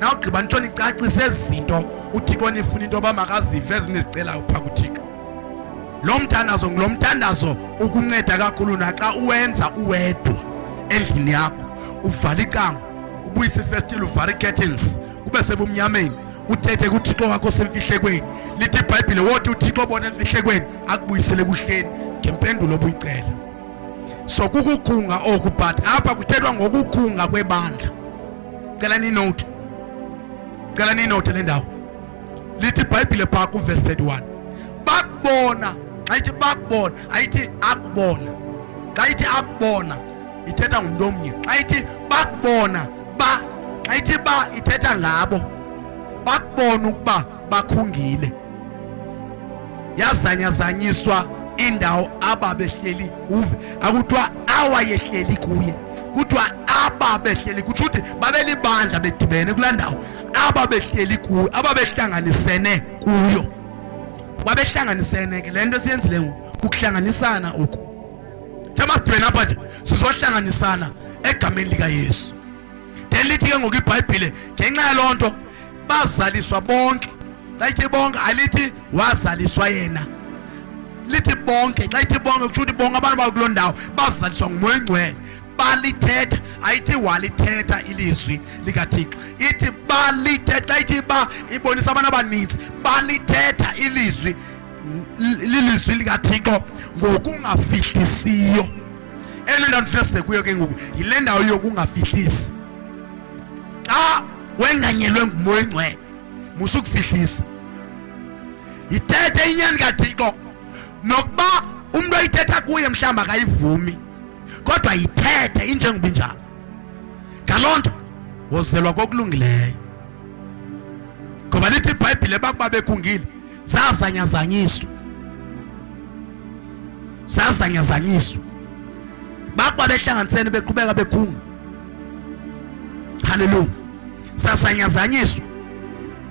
Na ugqiba ntoni icacise izinto uThixo nifuna into ba makazive ezinizicelayo pha kuThixo. Lo mthandazo ngilomthandazo ukunceda kakhulu naxa uwenza uwedwa endlini yakho. Uvala icango, ubuyise ifestile, uvale curtains, kube sebumnyameni. Uthethe kuThixo wakho semfihlekweni. Lithi iBhayibhile wothi uThixo bona emfihlekweni akubuyisele kuhleni ngempendulo obuyicela. So kukukhunga oku but apha kuthethwa ngokukhunga kwebandla. Cela ni note. Cela ni note le ndawo. Lithi iBhayibhile pha ku verse 31. Bakubona, ayithi bakubona, ayithi akubona. Ayithi akubona ithetha ngumuntu omnye. Ayithi bakubona ba, ayithi ba ithetha ngabo. Bakubona ukuba bakhungile. Yazanyazanyiswa indawo ababehleli uve. Akuthiwa awayehleli kuye. Kuthiwa ababehleli. Kutsho ukuthi babelibandla bedibene kulaa ndawo. Ababehleli kuyo, ababehlanganisene kuyo. Babehlanganisene ke le nto siyenzile ngoku kukuhlanganisana oku. Thema sidibene apha nje sizohlanganisana egameni lika Yesu. Then lithi ke ngoku iBhayibhile ngenxa yaloo nto bazaliswa bonke. Xa ithi bonke alithi wazaliswa yena. Lithi bonke, xa ithi bonke kusho ukuthi bonke abantu bakuloo ndawo bazaliswa nguMoya Oyingcwele. Balithetha, ayithi walithetha ilizwi likaThixo. Ithi balithetha, ithi ba ibonisa abantu abaninzi balithetha ilizwi likaThixo ngokungafihlisiyo. Ene ndawo ndifese kuyo ke ngoku yile ndawo yokungafihlisi. Xa wenganyelwe nguMoya Oyingcwele musukufihlisa. Ithethe inyani kaThixo nokuba umuntu oyithetha kuye mhlamba akayivumi. Kodwa ithethe injengoba injalo. Ngaloo nto wozelwa kokulungileyo. Ngoba lithi iBhayibhile bakuba bekhungile zazanyazanyiswa. Zazanyazanyiswa. Bakuba behlanganisene beqhubeka bekhunga. Hallelujah. Sasanyazanyiswa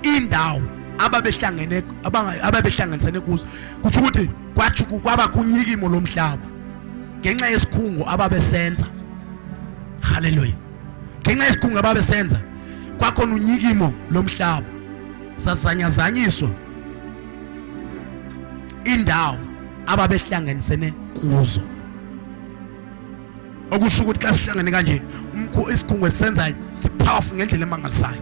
indawo ababehlanganisene kuzo. Kutsho ukuthi kwathi kwaba kunyikimo lomhlaba ngenxa yesikhungo ababesenza. Hallelujah. Ngenxa yesikhungo ababesenza kwakhona unyikimo lomhlaba. Sasanyazanyiswa indawo ababehlanganisene kuzo. Okusho ukuthi xa sihlangane kanje isikhungo esenzayo sipowerful ngendlela emangalisayo.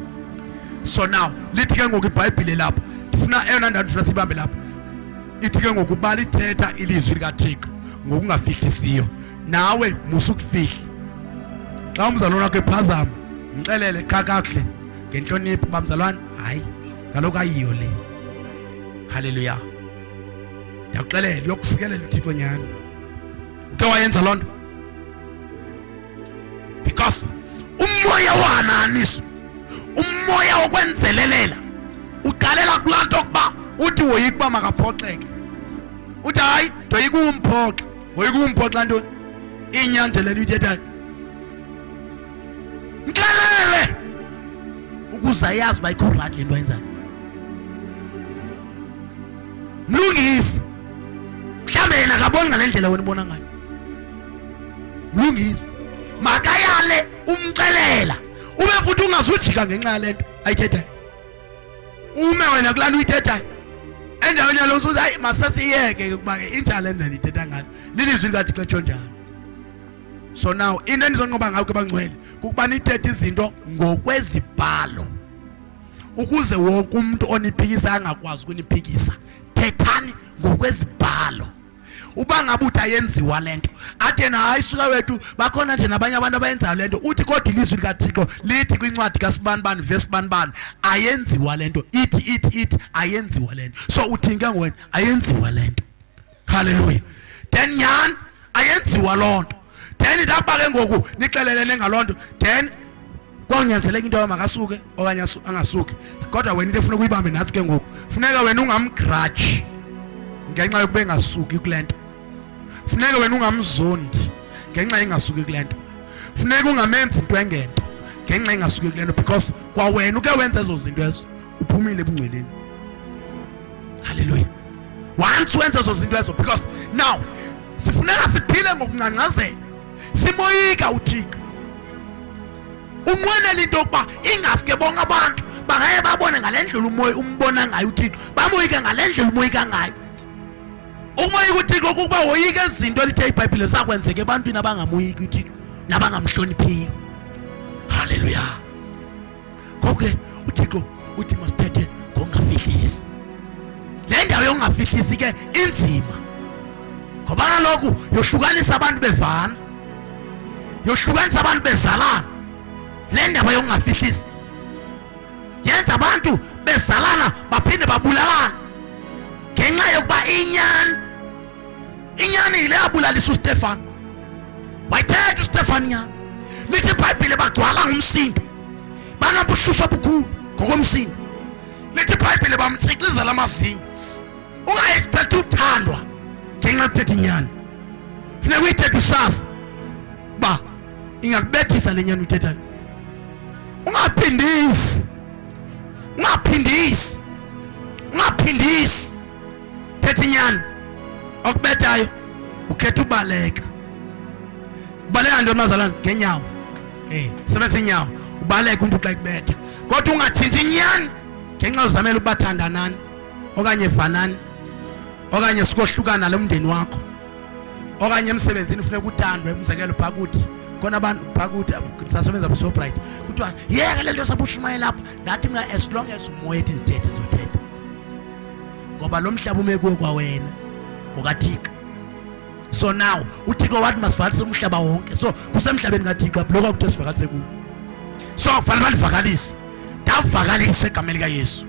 So now lithi ke ngoku iBhayibhile lapha ndifuna eyona ndawo ndifuna sibambe lapha. Ithi ke ngoku balithetha ilizwi likaThixo ngokungafihlisiyo. Nawe musukufihla. Xa umzalwane wakho ephazama mxelele qha kakuhle ngenhlonipho bamzalwane hayi kaloku ayiyo le. Hallelujah. Ndiyakuxelela yokusikelela uThixo nyani. Uke wayenza loo nto because umoya wohananiso, umoya wokwenzelelela uqalela kulaa nto okuba uthi woyika uba makaphoxeke. Uthi hayi ndoyika umphoxa. Woyika umphoxa ntoni? Inyanzelelo ithethayo. Mxelele ukuze ayazi uba ikho right le nto ayenzayo. Mlungisi mhlawumbe yena akaboni ngale ndlela wena ubona ngayo. Mlungisi makayale umxelela ube futhi ungazujika ngenxa yale nto ayithethayo. Ume wena kulaa nto uyithethayo endaweni yalo usuthi hayi masasiyeke ukuba ke intalent ndithetha ngalo lilizwi likaThixo etsho njalo. So now into endizonqoba ngayo ke bangcwele kukuba nithethe izinto ngokwezibhalo ukuze wonke umuntu oniphikisa angakwazi ukuniphikisa. Thethani ngokwezibhalo. Uba ngabe uthi ayenziwa lento athi yena hayi suka wethu bakhona nje nabanye abantu abayenzayo lento uthi kodwa ilizwi likaThixo lithi kwincwadi kaSibanibani verse Sibanibani ayenziwa lento ithi ayenziwa lento. So uthi ke ngwena ayenziwa lento. Hallelujah. Then nyani ayenziwa lonto. Then lapha ke ngoku nixelelene ngalonto then kwanyanzeleka into makasuke okanye angasuke kodwa wena into efuna ukuyibambe nathi ke ngoku funeka wena ungamgrudge ngenxa yokuba engasuki kulento. Funeka wena ungamzondi ngenxa engasuki kulento. Funeka ungamenzi into engento ngenxa engasuki kulento because kwa wena uke wenza ezo zinto ezo uphumile ebungcweleni. Hallelujah. Once wenza ezo zinto ezo because now sifuneka siphile ngokuncancazela simoyika uThixo. Unqwenela into yokuba ingaske bonke abantu bangaye babone ngale ndlela umoya umbona ngayo uThixo bamoyike ngale ndlela umoyika ngayo. Umoyika uThixo kukuba woyika izinto lithe iBhayibhile zakwenzeka ebantwini abangamoyiki uThixo nabangamhloniphiyo. Hallelujah. Konke uThixo uthi masithethe ngokungafihlisi. Le ndawo yokungafihlisi ke inzima ngoba kaloku yohlukanisa abantu bevana yohlukanisa abantu bezalana. Le ndaba yokungafihlisi yenza abantu bezalana baphinde babulalana ngenxa yokuba inyani ile abulalisa uStefan. Wayithetha uStefan nyani lithi iBhayibhile bagcwala ngumsindo banabushushu obukhulu ngokomsindo. Lithi iBhayibhile bamtsikilizela amazinyo. Ungayexpect uthandwa ngenxa yokuthetha inyani. Funeka uyithethe usazi ba ingakubethisa le nyani uyithethayo. Ungaphindisi thetha inyani okubethayo ukhetha ubaleka. Ubaleka nto mazalana ngenyawo sebenzisa inyawo ubaleka umuntu xa ikubetha kodwa ungathinji inyani ngenxa uzamela ukubathandanani okanye vanani okanye sikohlukana lomndeni wakho okanye emsebenzini ufuneka uthandwe. Umzekelo phakuthi khona abantu phakuthi sasebenza so bright kuthiwa yeke le nto sabushumayela lapha nathi mina as long as umoya ethi ndithethe ngizothetha ngoba lo mhlaba ume kuwo kwa wena ngokaThixo. So now uThixo wathi masivakalise umhlaba wonke. So kusemhlabeni kaThixo apho lokho kuthe sivakalise kuwo. So kufanele balivakalise davukalise egameni likaYesu.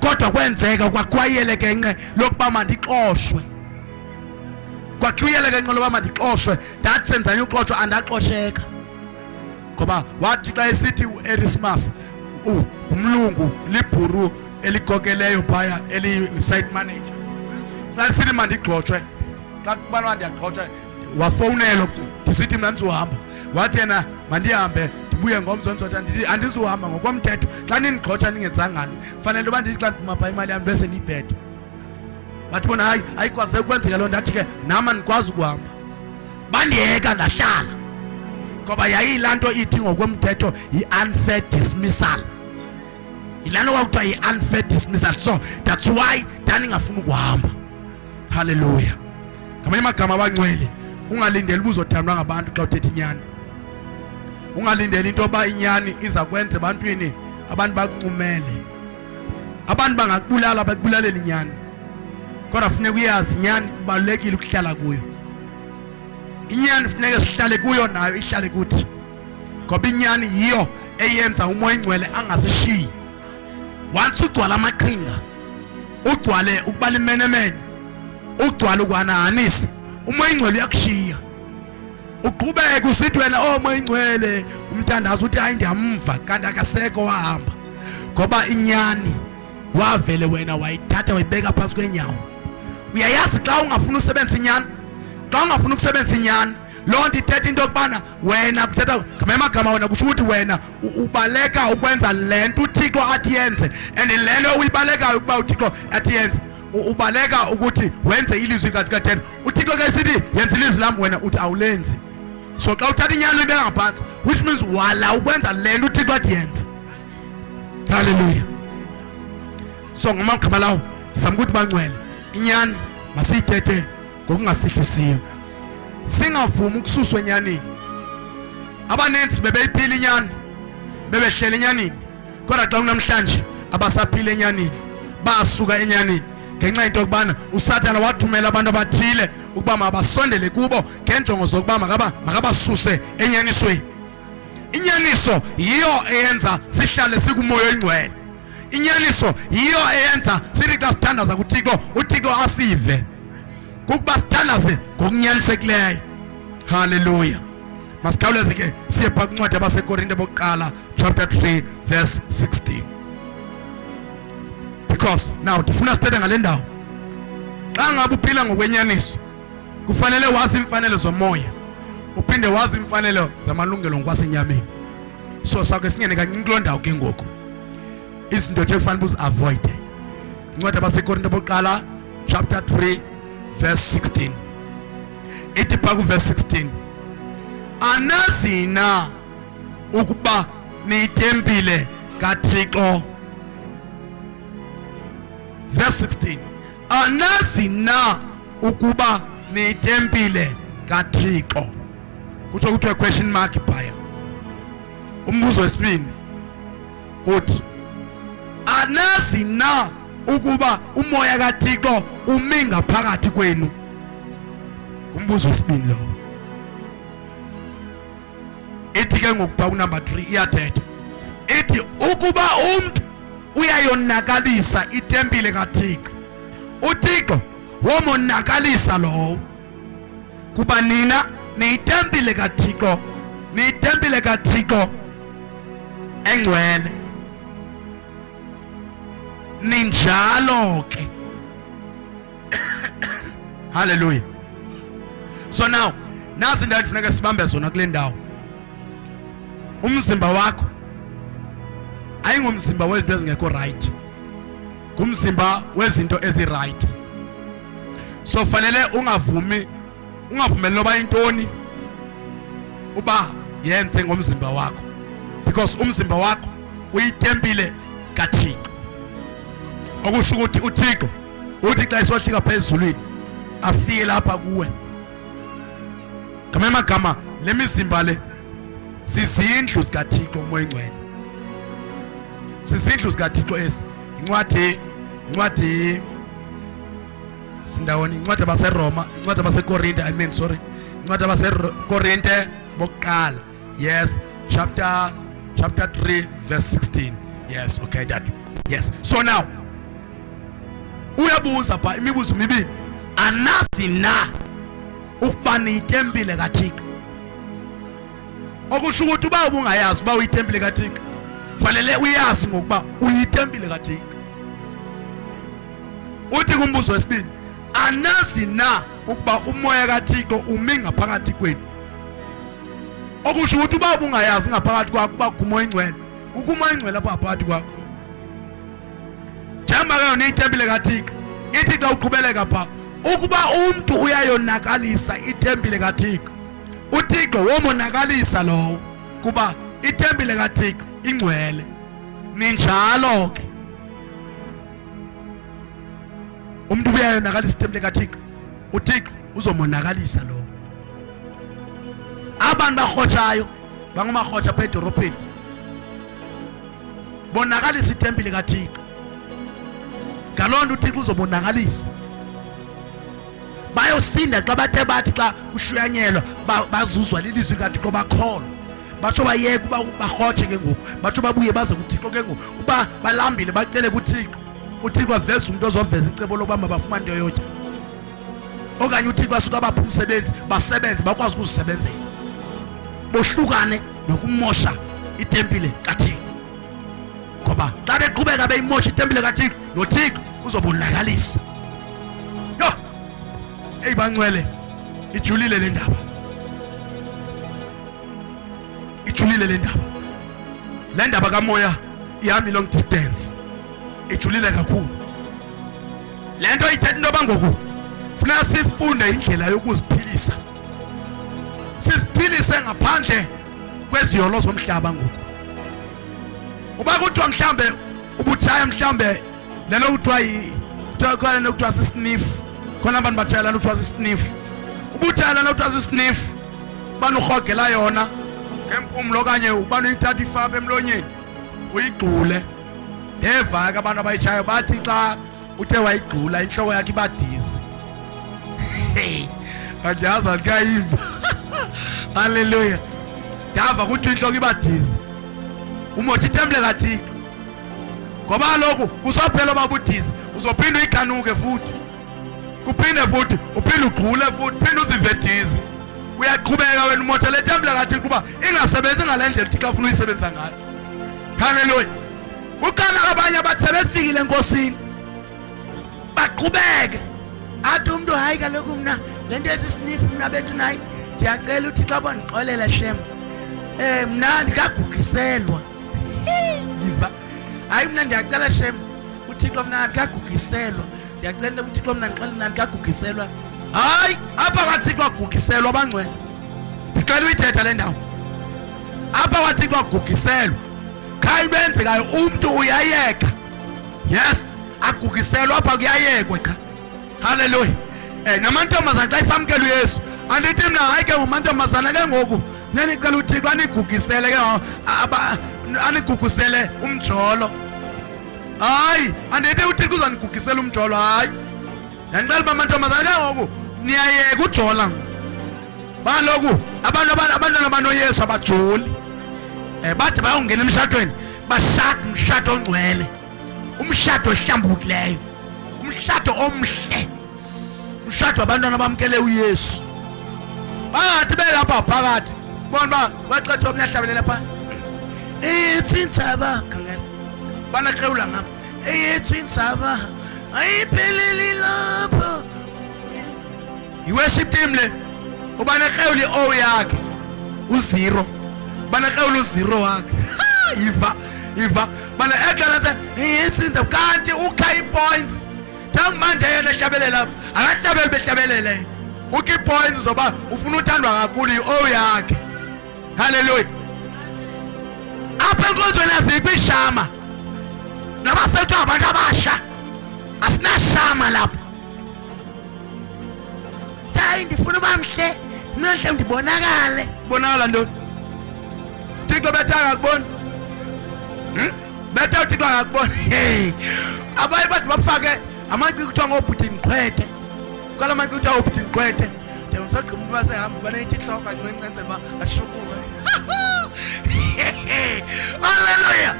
Kodwa kwenzeka kwakwayele kenxe lokuba mandixoshwe kwakhuyele kenxe lokuba mandixoshwe ndathi senzanye uxoshwa andaxosheka ngoba wathi xa esithi uErismas ngumlungu libhuru eligokeleyo phaya eli-site manager lasithi mandigxoshwe xa kubana ndiyagxoshwa wafowunelwa ndisithi mna ndizohamba wathi yena mandihambe ndibuye ngomso ntsotha ndithi andizuhamba ngokomthetho xa nindigxotsha ningenzangani fanele uba ndithi xa ndiphuma phaa imali yam bese niyibhethe. Bathi bona hayi ayikwazi ukwenzeka loo ndathi ke nama ndikwazi ukuhamba bandiyeka ndahlala ngoba yayilaa nto ithi ngokomthetho yi-unfair dismissal. Yilaa nto kwakuthiwa yi-unfair dismissal. So that's why ndandingafuni ukuhamba. Hallelujah. Ngamanye amagama abangcwele ungalindeli uba uzothandwa ngabantu xa uthetha inyani. Ungalindeli into yoba inyani iza kwenza ebantwini abantu bakuncumele. Abantu bangakubulala bakubulalela inyani kodwa funeka uyazi inyani kubalulekile ukuhlala kuyo. Inyani funeka sihlale kuyo nayo ihlale kuthi ngoba inyani yiyo eyenza umoya ingcwele angasishiyi. Once ugcwala amaqhinga ugcwale ukubala imenemene ugcwala ukwananisa umoya ingcwele uyakushiya uqhubeke usithi wena moya ingcwele umthandazo uthi hayi ndiyamva kanti akaseko wahamba ngoba inyani wavele wena wayithatha wayibeka phansi kwenyawo. Uyayazi xa ungafuna usebenza inyani xa ungafuna ukusebenza inyani loo nto ithetha into yokubana wena kuthetha ngamagama wena kusho ukuthi wena ubaleka ukwenza le nto uThixo athi yenze, and le nto uyibalekayo ukuba uThixo athi yenze ubaleka ukuthi wenze ilizwi kaThixo. uThixo ke sithi yenza ilizwi lami, wena uthi awulenzi. So xa uthatha inyani uyibeka ngaphansi, which means wala ukwenza le nto uThixo athi yenze. Hallelujah. So ngamagama lawo sizama ukuthi bangcwele inyani masiyithethe ngokungafihlisiyo, singavumi ukususwa enyanini. Abanenzi bebeyiphila inyani, bebehlela enyanini, kodwa xa kunamhlanje abasaphila enyanini, basuka enyanini ngenxa yento yokubana uSathane wathumela abantu abathile ukuba mabasondele kubo ngenjongo zokuba makabasuse enyanisweni. Inyaniso yiyo eyenza sihlale sikumoya oyingcwele. Inyaniso yiyo eyenza sithi xa sithandaza kuThixo, uThixo asive kukuba sithandaze ngokunyanisekileyo. Hallelujah. Masikhawuleze ke siye phaa kwincwadi yabasekorinte bokuqala chapter 3 verse 16. Because now ndifuna sithethe ngale ndawo. Xa ngabe uphila ngokwenyaniso kufanele wazi imfanelo zomoya, uphinde wazi imfanelo zamalungelo ngokwasenyameni. So sake singene kancinci kuloo ndawo ke ngoku izinto nje kufanele uzi-avoide. Incwadi yabasekorinte bokuqala chapter 3 verse 16. Ithi phaa kuverse 16, anazi na ukuba niyitempile kaThixo. Verse 16, anazi na ukuba niyitempile kaThixo. Kutsho kuthiwe question mark phaya. Umbuzo wesibini uthi anazi na ukuba umoya kaThixo umi ngaphakathi kwenu. Umbuzo wesibini lo. Ithi ke ngokupha unumber 3 iyathetha. Ithi ukuba umuntu uyayonakalisa itempile kaThixo, uThixo womonakalisa lowo. Kuba nina niyitempile kaThixo, niyitempile kaThixo engcwele. Ninjalo ke. Hallelujah. So now nasi indawo kufuneka sibambe zona kule ndawo. Umzimba wakho ayingumzimba wezinto ezingekho right, ngumzimba wezinto ezi-right. So fanele ungavumeli noba intoni uba yenze ngomzimba wakho, because umzimba wakho uyitempile kaThixo. Okusho ukuthi uThixo uthi xa isohlika phezulwini afike lapha kuwe. Ngamagama le mizimba le sizindlu zikaThixo umoya oyingcwele. Sizindlu zikaThixo ezi. Incwadi sindawoni, incwadi yabaseRoma, incwadi yabasekorinte, incwadi yabasekorinte bokuqala. Yes, chapter 3 verse 16. Yes, okay, that. Yes. So now uyabuza pha imibuzo mibili. Anazi na ukuba niyitempile kaThixo. Okusho ukuthi uba ubungayazi uba uyitempile kaThixo, fanele uyazi ngokuba uyitempile kaThixo. Uthi kumbuzo wesibili, anazi na ukuba umoya kaThixo umi ngaphakathi kwenu. Okusho ukuthi uba ubungayazi ngaphakathi kwakho uba kumoya oyingcwele, ukumoya oyingcwele apha phakathi kwakho. Njengoba ke uniyitempile kaThixo, ithi xa uqhubeleka pha ukuba umuntu uyayonakalisa itempile kaThixo, uThixo womonakalisa lowo kuba itempile kaThixo ingcwele. Ninjalo ke. Umuntu uyayonakalisa itempile kaThixo, uThixo uzomonakalisa lowo. Abantu bahotshayo bangumahotsha pha edorophini bonakalisa itempile kaThixo. Ngaloo nto uThixo uzobonakalisa. Bayosinda xa bathe bathi xa kushuyanyelwa bazuzwa lilizwi kaThixo bakholwa. Batsho bayeke uba bahotshe ke ngoku, batsho babuye baze kuThixo ke ngoku. Uba balambile bacele kuThixo, uThixo aveze umuntu ozoveza icebo lokuba mabafumane into yotya. Okanye uThixo asuka bapha umsebenzi basebenze bakwazi ukuzisebenzela, bohlukane nokumosha itempile kaThixo. Ngoba xa beqhubeka beyimosha itempile kaThixo, noThixo uzobonakalisa. Yo, eyibangcwele ijulile le ndaba. ijulile le ndaba kamoya ihamba long distance ijulile kakhulu lento ithetha into bangoku funeka sifunde indlela yokuziphilisa siziphilise ngaphandle kweziyolo zomhlaba ngoku uba kuthiwa mhlambe ubutshaya mhlambe lelo kuthiwa sisniff khona abantu batshayela kuthiwa sisniff ubutshayela kuthiwa sisniff banuhogela yona ngempumlo okanye ubani uyithatha ifaba emlonyeni uyigqule ndeva ke abantu abayitshayo bathi xa uthe wayigqula inhloko yakhe ibadizi andiyazi andikayiva haleluya ndava kuthi inhloko ibadizi umothi itemple kaThixo ngoba kaloku kusophela babudizi uzophinda uyikanuke futhi kuphinde futhi uphinde ugqule futhi phinde uzivedizi uyaqhubeka wena umothi le temple kaThixo kuba ingasebenzi ngalendlela uThixo afuna uyisebenzisa ngayo haleluya ukana abanye abasebenzifikile enkosini baqhubeke athi umuntu hayi kaloku mina lento esisniff mina bethu nayi ndiyacela uThixo abondixolela shem mina ndikagugiselwa yiva hayi mina ndiyacela shem uThixo mina ndikagugiselwa ndiyacela uThixo mina ndikagugiselwa hayi apha kwaThixo agugiselwa abangcwele ndicela uyithetha le ndawo apha kwaThixo agugiselwa khayi benzekayo umuntu uyayeka yes agugiselwa apha kuyayekwa cha haleluya namantombazana xa isamkela uYesu andithi mina hayi ke umantombazana ke ngoku nenicela uThixo anigugisele ke anigugusele umjolo hayi andithi uThixo uzanigugisela umjolo hayi ndicela uba amantombazana ke ngoku niyayeka ujola baloku abantwana banoYesu abajoli bathi bayongena emshadweni bashada umshado ongcwele umshado ohlambulukileyo umshado omhle umshado abantwana bamkele uYesu bathi belapha phakathi bona baqethe omnyahlabelela lapha itsintaba khangela bana qewula ngapha itsintaba ayipheleli lapha iworship team le ubana qewuli o yakhe u0 bana qewuli u0 wakhe iva bana egalata itsinta kanti ukhay points manje yena ehlabelela lapha akahlabeli behlabelele ukhi points zoba ufuna uthandwa kakhulu i-o yakhe haleluya apha enkonzweni azikwishama nabasethu abantu abasha asinashama lapha hayi ndifuna uba mhle mhle ndibonakala ntoni Thixo bethanga akubona bethe uThixo akakubona abaye bathi bafake amaciko kuthiwa ngobhutinqwethe kwala maciko kuthiwa ngobhutinqwethe ngisagqima basehamba baneyithi ihloko kancinci ba ashukume haleluya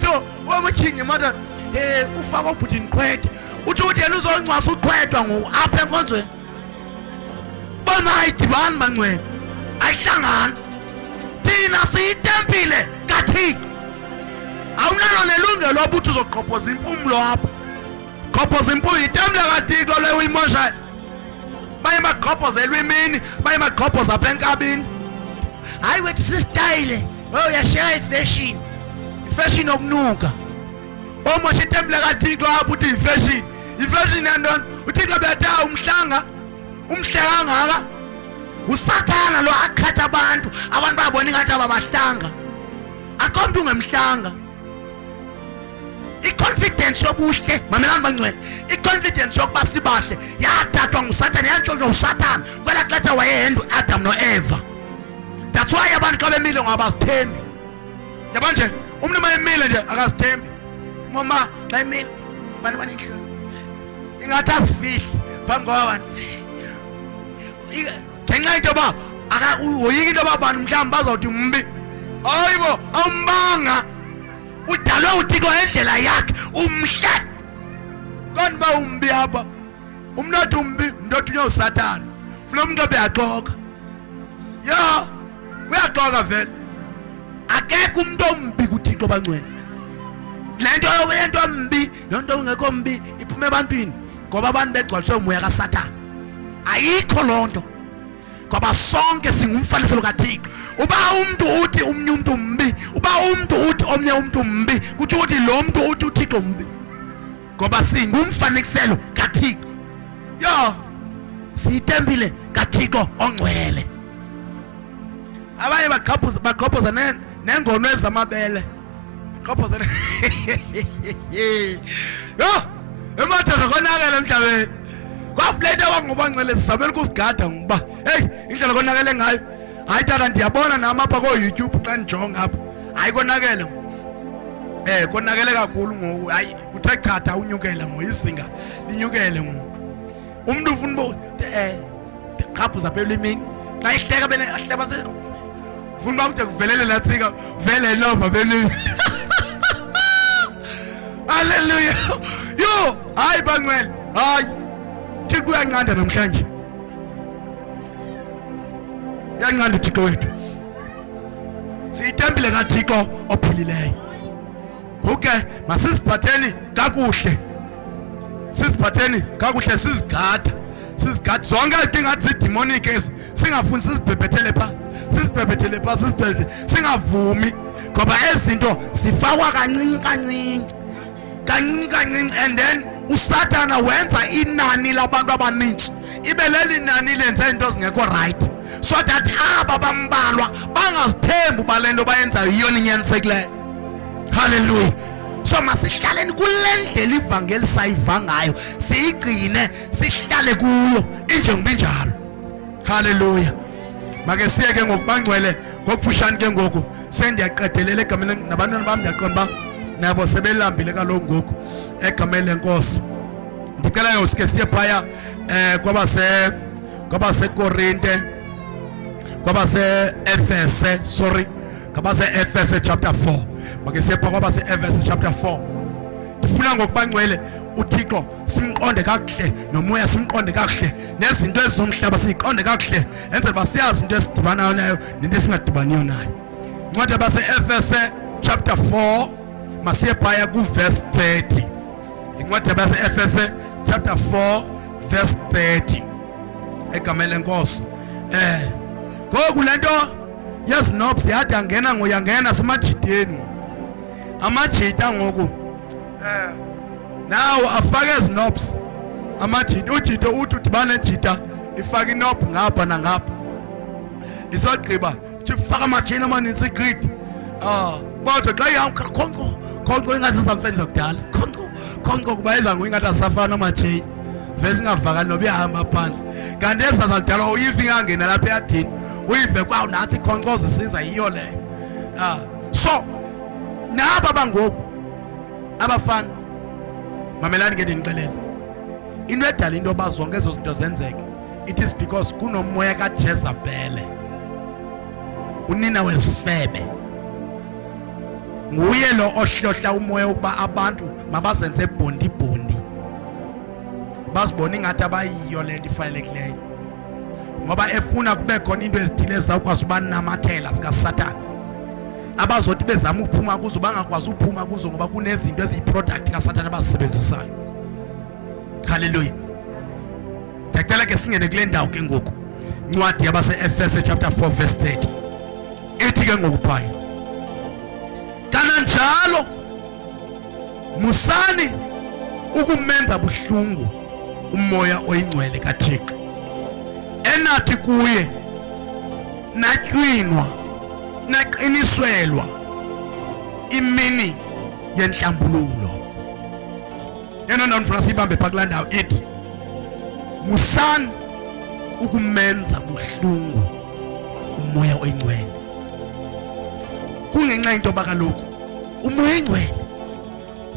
so wabuthingi mother ufaka obhutinqwethe uthi yena uzoncwasa uqhwethwa apha enkonzweni bona ayidibani bangcwele ayihlangana thina siyitempile kaThixo awunalo nelungelo lokuthi uzoqhophoza impumulo apha qhophoza impumulo itempile kaThixo le uyimosha baye baqhophozelwa imini baye baqhophoza apha enkabini hayi wethu sisitayile uyashaya ifashion okunuka omosha itempile kaThixo apha uthi ifashion yantoni uThixo betha umhlanga umhle kangaka usathana lo akhatha abantu babona ingathi ababahlanga akho umuntu ngemhlanga iconfidence yobuhle mamelani bangcwele iconfidence yokuba sibahle yathathwa ngusathana yantshontsha usathana kwela xesha wayehenda Adam noEva that's why abantu xa bemile ngabazithembi yabona nje umuntu mayemile nje akazithembi mama xa emile bani inhloni ingathi azifihli phambi kwabantu ngenxa into yoba uyoyika into yoba bantu mhlawumbi bazawuthi mbi hayibo awumbanga udalwe uThixo ngendlela yakhe umhle kanti ba umbi apha umnotho umbi umuntu othunywa usathana ufuna umuntu obeyaxoka ya uyaxoka vele akekho umuntu ombi kuThixo bangcwele lento yento mbi nonto ungekho mbi iphume ebantwini ngoba abantu begcwaliswe umoya kaSathana ayikho lonto ngoba sonke singumfaniselo kaThixo uba umuntu uthi omnye umuntu mbi, uba umuntu uthi omnye umuntu mbi, kuthi uthi lo muntu uthi uThixo mbi, ngoba singumfanekiselo kaThixo. Yo, siyitempile kaThixo ongcwele. Abanye baqhophoza nengono ezamabele, baqhophoza yo, emadoda konakele emhlabeni. Kwaflete wangubangcwele sizabela ukusigada ngoba hey, indlela konakele ngayo. Hayi tata, ndiyabona nami apha ko YouTube xa ndijonga apha. Hayi konakele. Konakele kakhulu ngoku. Hayi kuthe chatha unyukela ngoyisinga linyukele ngoku. Umuntu ufuna qhaphuza phela imini. Xa ihleka bene ahleba se. Ufuna ukuthi kuvelele latsika, vele nova bene. Hallelujah. Yo, hayi bangcwele. Hayi. Thixo uyanqanda namhlanje. Uyanqanda uThixo wethu. Siyitempile kaThixo ophilileyo. Okay, masiziphatheni kakuhle. Siziphatheni kakuhle, sizigada. Sizigada zonke izinto engathi zidemonic ezi. Singafuni sizibhebhethele pha. Sizibhebhethele pha, sizibhebhethele. Singavumi ngoba ezinto sifakwa kancinci kancinci. Kancinci kancinci, and then uSathana wenza inani labantu abaninzi. Ibe leli nani lenza into ezingekho right. So that aba bambalwa bangazithembi balento bayenza yiyona inyanzekileyo. Hallelujah. So masihlaleni kule ndlela ivangeli sayiva ngayo, siyigcine sihlale kuyo injengoba injalo. Hallelujah. Make siye ke ngokubangcwele ngokufushane ke ngoku sendiyaqedelela egameni nabantwana bami ndiyaqonda ba nabo sebelambile kaloku ngoku egameni lenkosi. Ndicela yosike siye phaya kwaba se Korinte, kwaba se Efese, sorry, kwaba se Efese chapter 4. Make siye phaya kwaba se Efese chapter 4. Ndifuna ngokubangcwele uThixo simqonde kakuhle, nomoya simqonde kakuhle, nezinto ezomhlaba siqonde kakuhle, enze basiyazi into esidibanayo nayo nento esingadibaniyo nayo. Incwadi yabase Efese chapter 4 masiye phaya ku verse 30. Incwadi yabase Efese chapter 4 verse 30. Egameni lenkosi. Ngoku lento yezinobs yade angena ngoyangena semajideni. Amajita ngoku now afake ezinobs. Amajita ujita uthi udibane jita ifake inob ngapha nangapha. Isogqiba ufaka amajini amaninzi grid. Kodwa xa ihamba khonco ingazizamfenza kudala. Khonco kuba eza ngoyingathi asafana amajini. Vese ingavakali noba ihamba phandle. Kanti ezazalidala uyive ingangena lapha eyadini. Uyive kwawo nathi khonco zisiza yiyo leyo. So naba bangoku abafana mamelani ke ndinixelele. Into edala into yoba zonke ezo zinto zenzeke, it is because kunomoya kaJezabele, unina wezifebe. Nguye lo ohlohla umoya ukuba abantu mabazenze bondi bazibona ingathi abayiyo le nto ifanelekileyo, ngoba efuna kube khona into ezithile ezizawukwazi uba namathela zikaSathane abazothi bezama uphuma kuzo bangakwazi uphuma kuzo ngoba kunezinto eziyi-product kaSathane abazisebenzisayo. Hallelujah. Ndicela ke singene kule ndawo ke ngoku, incwadi yabase Efese chapter 4 verse 30 ethi ke ngoku phaya, kananjalo musani ukumenza buhlungu umoya oyingcwele kaThixo, enathi kuye natywinwa naqiniselwa imini yenhlambululo. Yena ndifuna sibambe pha kulaa ndawo ethi musani ukumenza buhlungu umoya oyingcwele. Kungenxa into yoba kaloku umoya oyingcwele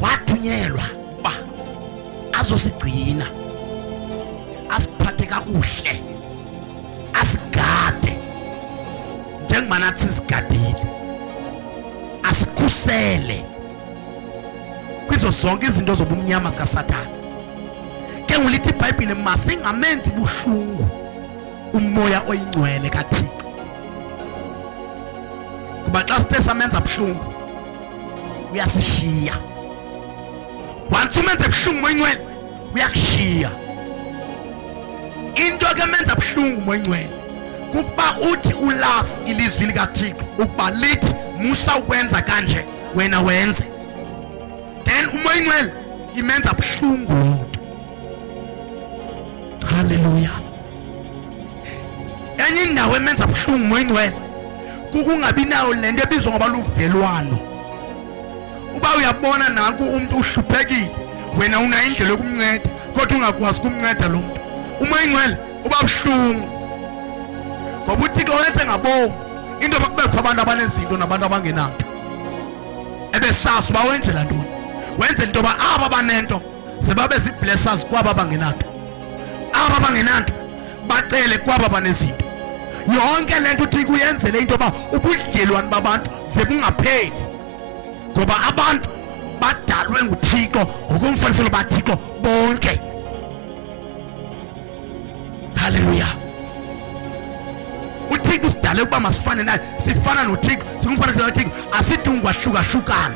wathunyelwa uba azosigcina, asiphathe kakuhle, asigade njengoba nathi sizigadile, asikhusele kwizo zonke izinto zobumnyama zikaSathane. Ke ulithi iBhayibhile masingamenzi buhlungu umoya oyingcwele kaThixo, kuba xa sithe samenza buhlungu uyasishiya. Once umenze buhlungu umoya oyingcwele uyakushiya. Into ke menza buhlungu umoya oyingcwele kukuba uthi ulazi ilizwi likaThixo ukuba lithi musa ukwenza kanje wena wenze, then umoya ingcwele imenza buhlungu loo nto. Haleluya. Enye indawo emenza buhlungu umoya ingcwele kukungabi nawo le nto ebizwa ngoba luvelwano. Uba uyabona nanku umuntu uhluphekile, wena unayo indlela yokumnceda kodwa ungakwazi ukumnceda lo muntu, umoya ingcwele uba buhlungu. Ngoba uThixo wenze ngabomu into bakubekho abantu abanezinto nabantu abangenanto, ebesazi uba wenzela ntoni. Wenzela into yoba aba banento sebabe zii-blessers kwaba bangenanto, aba bangenanto bacele kwaba banezinto. Yonke le nto uThixo uyenzele into yoba ubudlelwane babantu ze bungapheli, ngoba abantu badalwe nguThixo ngokomfaniselo baThixo bonke. Haleluya. uThixo usidale ukuba masifane naye, sifana noThixo, singumfaniselo kaThixo, asidingi wahlukahlukana.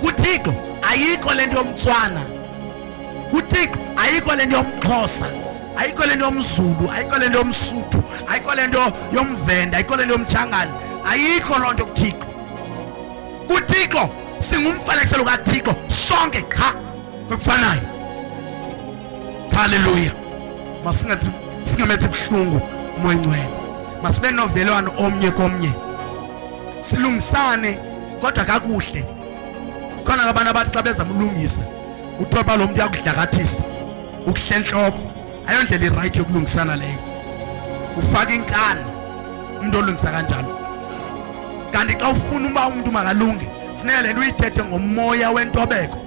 kuThixo ayikho le nto yomTswana, kuThixo ayikho le nto yomXhosa, ayikho le nto yomZulu, ayikho le nto yomSuthu, ayikho le nto yomVenda, ayikho le nto yomTshangana, ayikho loo nto kuThixo. kuThixo singumfanekiselo kaThixo sonke qha ngokufanayo. Haleluya. Singamethi buhlungu umoya ingcwele, masibe novelwano omnye komnye, silungisane kodwa kakuhle. Khona abantu abathi xa bezama ulungisa uthoba lo muntu yakudlakathisa ukuhla enhloko, ayondlela iright yokulungisana leyo. Ufaka inkani umuntu olungisa kanjalo. Kanti xa ufuna uba umuntu makalunge kufuneka le nto uyithethe ngomoya wentobeko,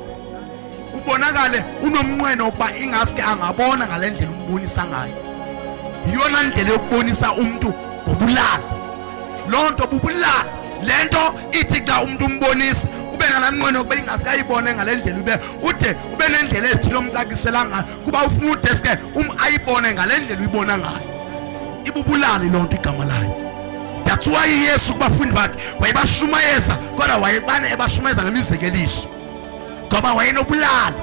ubonakale unomnqweno ukuba ingaske angabona ngale ndlela umbonisa ngayo. Yiyona ndlela yokubonisa umuntu ngobulala. Loo nto bubulala. Le nto ithi xa umuntu umbonisa ube nalaa mnqweno ukuba ingaske ayibone ngale ndlela ube nendlela ezithile omcacisela ngayo kuba ufuna udeske ayibone ngale ndlela uyibona ngayo. Ibubulali loo nto igama layo. That's why Yesu kubafundi bakhe wayebashumayeza kodwa wayebane ebashumayeza ngemizekeliso, ngoba wayenobulali.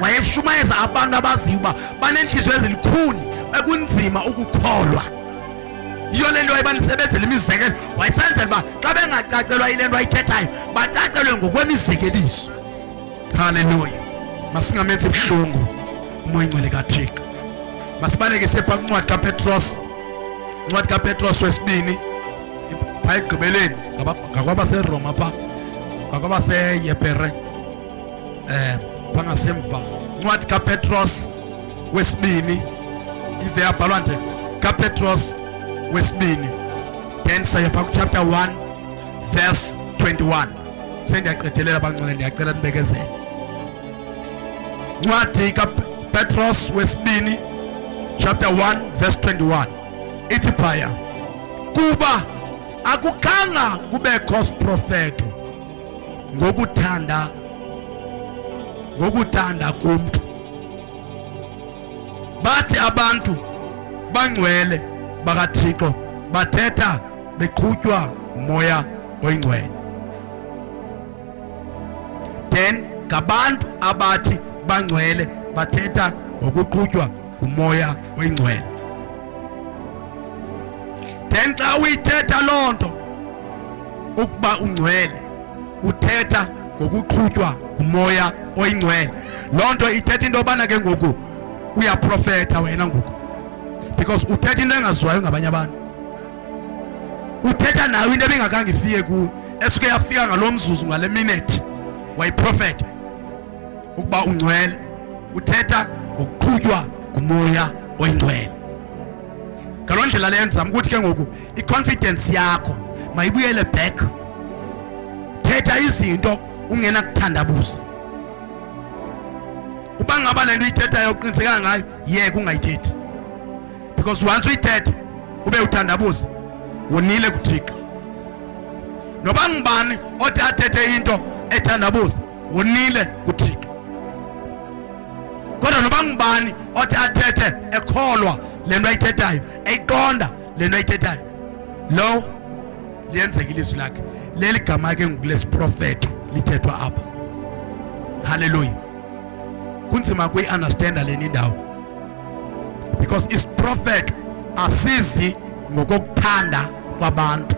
Wayeshumayeza abantu abaziyo uba banenhliziyo ezilikhuni ekunzima ukukholwa. Yiyo le nto wayebanisebenzela imizekelo, wayesenzela uba xa bengacacelwa yile nto ayithethayo bacacelwe ngokwemizekeliso. Haleluya. Masingamenzi buhlungu umoya ingcwele kaThixo. Masibalekise phaa kwincwadi kaPetros, incwadi kaPetros wesibini phaa ekugqibeleni ngakwabaseRoma phaa ngakwabaseYepere phaa ngasemva. Incwadi kaPetros wesibini ive yabhalwa nje kaPetros wesibini, then saya phaa kuchapter 1 verse 21. Sendiyaqedelela bangcwele, ndiyacela nibekezele. Incwadi kaPetros wesibini chapter 1 verse 21 ithi phaya, kuba akukhanga kubekho siprofeto ngokuthanda kumntu, bathi abantu bangcwele bakaThixo bathetha beqhutywa umoya oyingcwele. Then ngabantu abathi bangcwele bathetha ngokuqhutywa umoya oyingcwele. Then xa uyithetha loo nto ukuba ungcwele uthetha ngokuqhutywa ngumoya oyingcwele, loo nto ithetha into yobana ke ngoku uyaprofetha wena ngoku, because uthetha into engaziwayo ngabanye abantu. Uthetha nawe into ebingakhange ifike kuwe, esuke yafika ngalo mzuzu ngale minute wayiprofetha ukuba ungcwele. Uthetha ngokuqhutywa ngumoya oyingcwele. Ngaloo ndlela leyo ndizama ukuthi ke ngoku i-confidence yakho mayibuyele back. Thetha izinto ungena kuthandabuza. Uba ngaba le nto uyithethayo uqiniseka ngayo, yeke ungayithethi, because once uyithetha ube uthandabuza wonile kuThixo. Noba ngubani othi athethe into ethandabuza wonile kuThixo. Kodwa noba ngubani othi athethe ekholwa le nto ayithethayo, eyiqonda le nto ayithethayo, lo liyenzeka ilizwi lakhe. Leli gama ke ngokulesiprofeto lithethwa apha. Haleluya. Kunzima kuyi-understanda leni indawo, because isiprofeto asizi ngokuthanda kwabantu.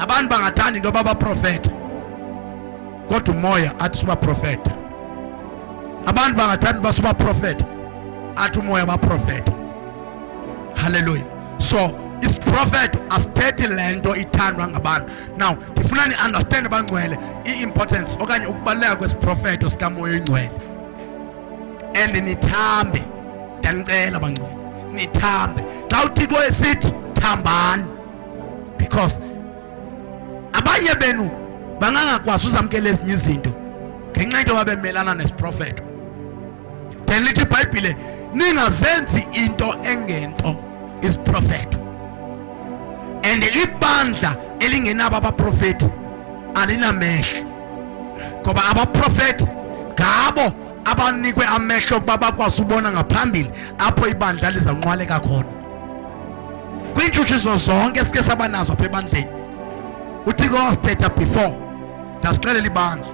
Abantu bangathanda into baba prophet kodwa umoya athi suba prophet. Abantu bangathanda basuba prophet athi umoya ba prophet. Hallelujah. So is prophet asithethe lento ithandwa ngabantu. Now ndifuna ni understand bangcwele i-importance okanye ukubaleka kwesiprophet sikamoya oyingcwele. And nithambe, ndanicela bangcwele, nithambe. Xa uThixo esithi thambani, because abanye benu bangangakwazi uzamkela ezinye izinto ngenxa into babemelana nesiprophet. Then lithi iBhayibhile ningazenzi into engento is prophet. And ibandla elingenabo abaprofeti alinamehlo, ngoba abaprofeti ngabo abanikwe amehlo ukuba bakwazi ubona ngaphambili apho ibandla lizanqwaleka khona. Kwiintshutshiso zonke esike sabanazo apha ebandleni uThixo wasithetha before, ndasixelela ibandla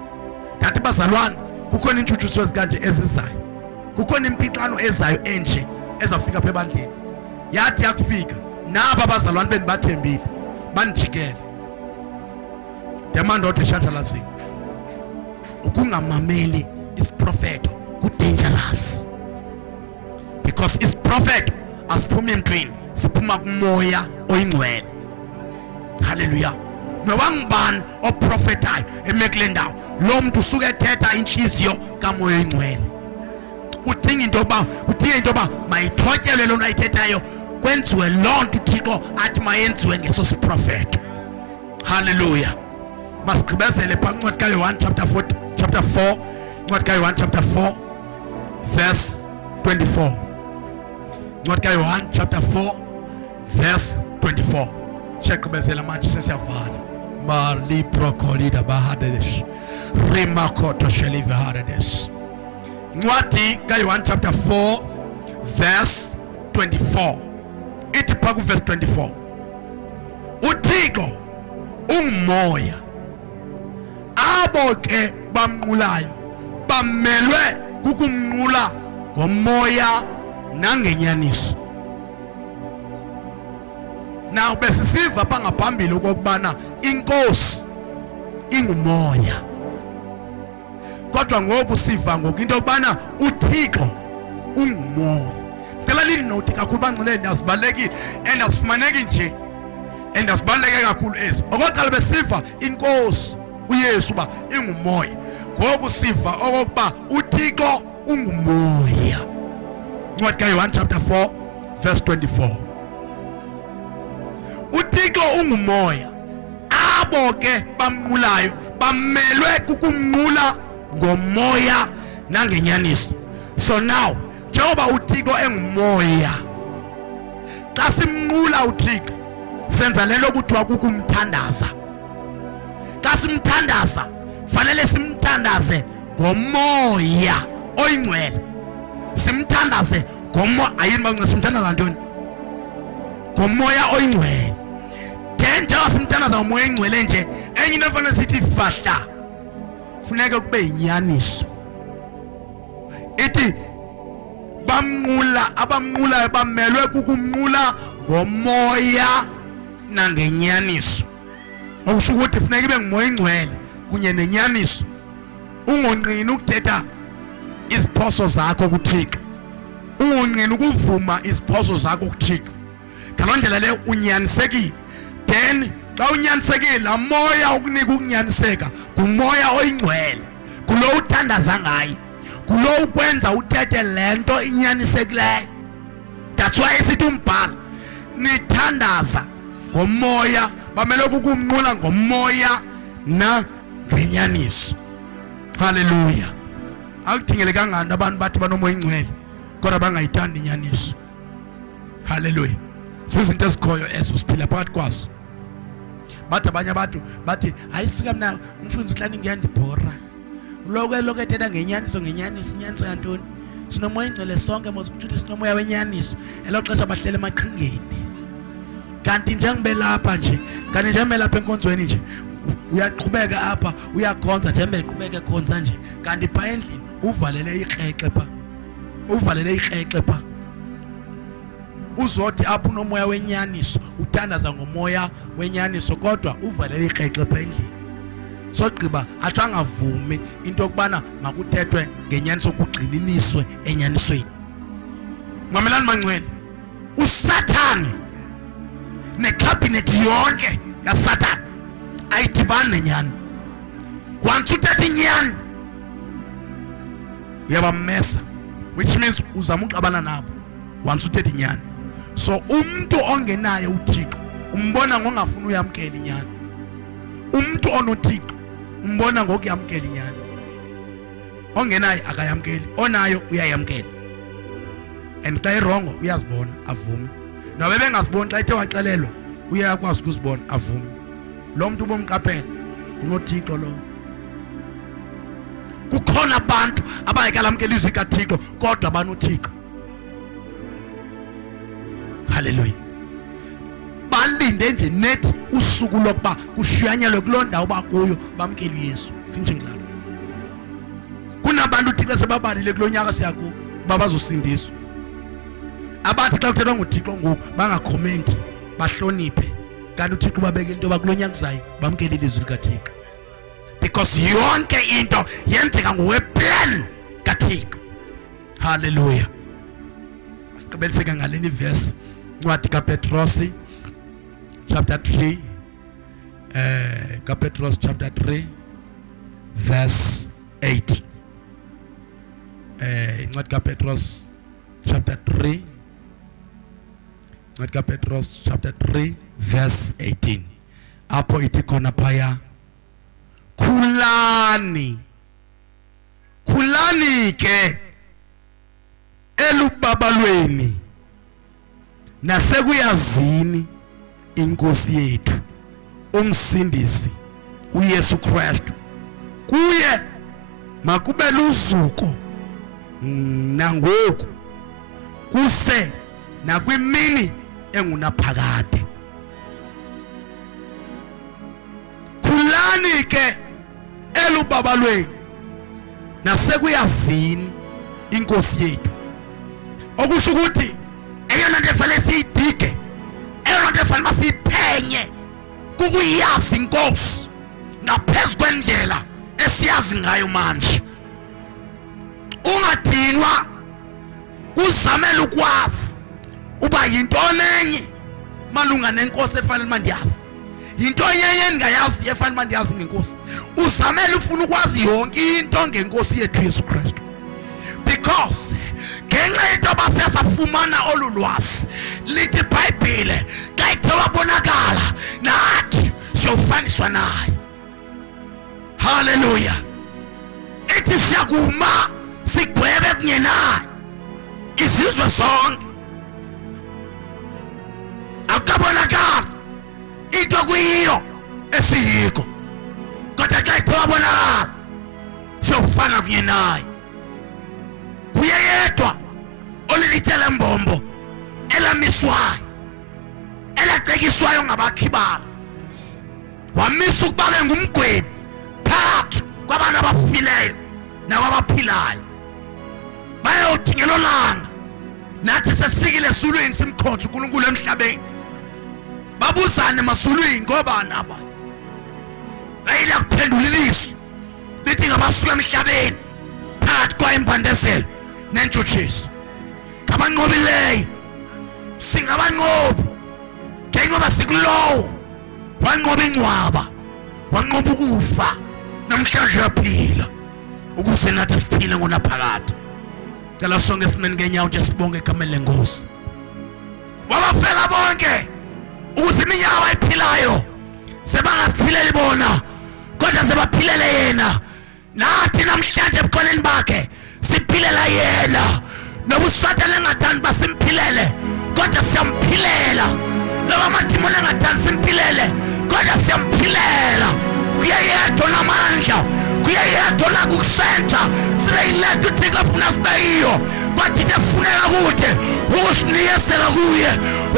ndathi bazalwane kukhona iintshutshiso ezikanje ezizayo, kukhona impixano ezayo enje ezafika apha ebandleni. Yathi yakufika naba abazalwane beni bathembile banijikele. Demandoda eshathalazi ukungamameli isiprophet ku dangerous, because isiprophet asiphumi emntwini, siphuma kumoya oyingcwele. Hallelujah. Nowangibani oprofetayo emekule ndawo lo muntu usuke ethetha inhliziyo kamoya oyingcwele. Udinga into yoba mayithotyelwe lona ayithethayo, kwenziwe lonto uThixo athi mayenziwe ngeso siprofeto. Hallelujah. Masigqibezele pha kwincwadi kaYohane chapter 4 incwadi kaYohane chapter 4 verse 24. Incwadi kaYohane chapter 4 verse 24. Siyaqhubezela manje sesiyavala. Mali prokolida bahades rimakoto shelive hades. Incwadi kaYohane chapter 4 verse 24. Ithi pha ku verse 24. uThixo ungumoya, abo ke bamnqulayo bamelwe kukumnqula ngomoya nangenyaniso. Now besisiva pha ngaphambili ukubana inkosi ingumoya, kodwa ngoku siva ngoku into yokubana uThixo ungumoya. Ngicela lini nothi kakhulu bangcwele asibalekile and asifumaneki nje and asibaleke kakhulu esi. Okokuqala besiva inkosi uYesu ba ingumoya, ngoku siva okokuba uThixo ungumoya. Incwadi kaYohane chapter 4 verse 24. uThixo ungumoya, abo ke bamnqulayo bamelwe kukumnqula ngomoya nangenyaniso. So now njengoba uThixo engumoya, xa simnqula uThixo senza lento okuthiwa kukumthandaza. Xa simthandaza fanele simthandaze ngomoya oyingcwele, simthandaze ngomoya. Ayini bangcwele, simthandaza ntoni? Ngomoya oyingcwele. Then njengoba simthandaza ngomoya oyingcwele nje, enye into efanele sithi fahla funeka kube yinyaniso. Ithi bamnqula, abamnqulayo bamelwe kukumnqula ngomoya nangenyaniso. Okusho ukuthi funeka ibe ngumoya oyingcwele kunye nenyaniso. Ungonqini ukuthetha iziphoso zakho kuThixo, ungonqini ukuvuma iziphoso zakho kuThixo. Ngaloo ndlela leyo unyanisekile. Then xa unyanisekile, laa moya ukunika ukunyaniseka ngumoya oyingcwele, kulo uthandaza ngayo, kulo ukwenza uthethe lento inyanisekileyo. That's why isithi umbhalo nithandaza ngomoya, bamelwe kukumnqula ngomoya nangenyaniso. Hallelujah. Akudingelekanga abantu bathi banomoya oyingcwele kodwa bangayithandi inyaniso. Hallelujah. Sizinto ezikhoyo ezo siphila phakathi kwazo. Bathi abanye abantu bathi ayisuka mina umfundisi uNtlaninge uyandibhora. Lokho ethetha ngenyaniso inyaniso yantoni? Sinomoya oyingcwele sonke mos ukuthi sinomoya wenyaniso. Elo xesha bahlele emaqhingeni. Kanti njengobe lapha nje, kanti njengobe lapha enkonzweni nje, uyaqhubeka apha uyakhonza njengobe eqhubeka ekhonza nje, kanti pha endlini uvalele ikrexhe pha. Uvalele ikrexhe pha. uzothi apho unomoya wenyaniso uthandaza ngomoya wenyaniso kodwa uvalele iqeqe phendlini sogqiba athi angavumi into yokubana makuthethwe ngenyaniso kugxininiswe enyanisweni. Mamelani mangcwele, uSathane nekhabhinethi yonke kaSathane ayidibani nenyani. Once uthetha inyani uyabamesa, which means uzama uxabana nabo once uthetha inyani. So umuntu ongenaye uThixo umbona ngongafuna uyamkela inyani. Umuntu onoThixo umbona ngokuyamkela inyani. Ongenaye akayamkeli, onayo uyayamkela. And xa irongo uyazibona avume. Nawe bengaziboni xa ethe waxelelwa uyakwazi ukuzibona avume. Lo muntu bomqaphela unoThixo lo. Kukhona abantu abangekalamkela izwi kaThixo kodwa banoThixo. Hallelujah. Balinde nje nethi usuku lokuba kushiyanyelwe kuloo ndawo bakuyo bamkele uYesu. Finishing njalo. Kunabantu uThixo sebabalile kulo nyaka siyaku babazosindiswa. Abathi xa kuthethwa ngoThixo ngoku bangakhomenti bahloniphe kanti uThixo babeke into bakulo nyaka kuzayo bamkele ilizwi likaThixo. Because yonke into yenzeka ngoweplan kaThixo. Hallelujah. Sigqibeliseke ngaleni verse ncwadi kaPetros chapter 3 kaPetros chapter 3 verse 8. Ncwadi kaPetros chapter 3 ncwadi kaPetros chapter 3 verse 18. Apho ithi khona phaya khulani ke elubabalweni nasekuyazini inkosi yethu umsindisi uYesu Kristu. Kuye makube luzuko nangoku kuse nakwimini engunaphakade. Khulani ke elubabalweni nasekuyazini inkosi yethu. Okusho ukuthi eyona nto efanele siyidige, eyona nto efanele masiphenye kukuyazi inkosi ngaphezu kwendlela esiyazi ngayo manje. Ungadinwa uzamela ukwazi uba yinto enye malunga nenkosi efanele mandiyazi. Yinto yenye engayazi efanele mandiyazi ngenkosi. Uzamela ufuna ukwazi yonke into ngenkosi yethu Yesu Kristu. Because ngenxa yento basesafumana olulwazi lithi iBhayibhile xa ithe wabonakala nathi siyofaniswa naye. Hallelujah. Ithi siyakuma sigwebe kunye naye izizwe zonke. Akabonakala into kuyiyo esiyiko kodwa xa ithe wabonakala siyofana kunye naye. Kuye yedwa olilitshela mbombo elamiswayo elacekiswayo ngabakhibala wamisa ukuba ke ngumgwebi phakathi kwabantu abafileyo nawabaphilayo. Bayothi ngelo langa nathi sesikile esulwini simkhonza uNkulunkulu emhlabeni. Babuzane masulwini ngobani abanye. Bayila kuphendula ilizwi lithi ngabasuka emhlabeni phakathi kwaimbandezelo nentshutshiso. Ngabanqobileyo singabanqobi njengoba sikulowo wanqoba ingcwaba wanqoba ukufa namhlanje uyaphila ukuze nathi siphile ngonaphakade. Cela sonke simene ngenyawo nje sibonge egameni lenkosi. Wabafela bonke ukuze iminyaka abayiphilayo sebangasiphileli bona kodwa sebaphilele yena. Nathi namhlanje ebukhoneni bakhe siphilela yena. Noba uSathane engathandi basimphilele kodwa siyamphilela. Noba amadimoni engathandi simphilele kodwa siyamphilela. Kuye yedwa namandla, kuye yedwa nakukusenta sibe yiletha uThixo afuna sibe yiyo. Kwathi kufuneka kude ukusinikezela kuye,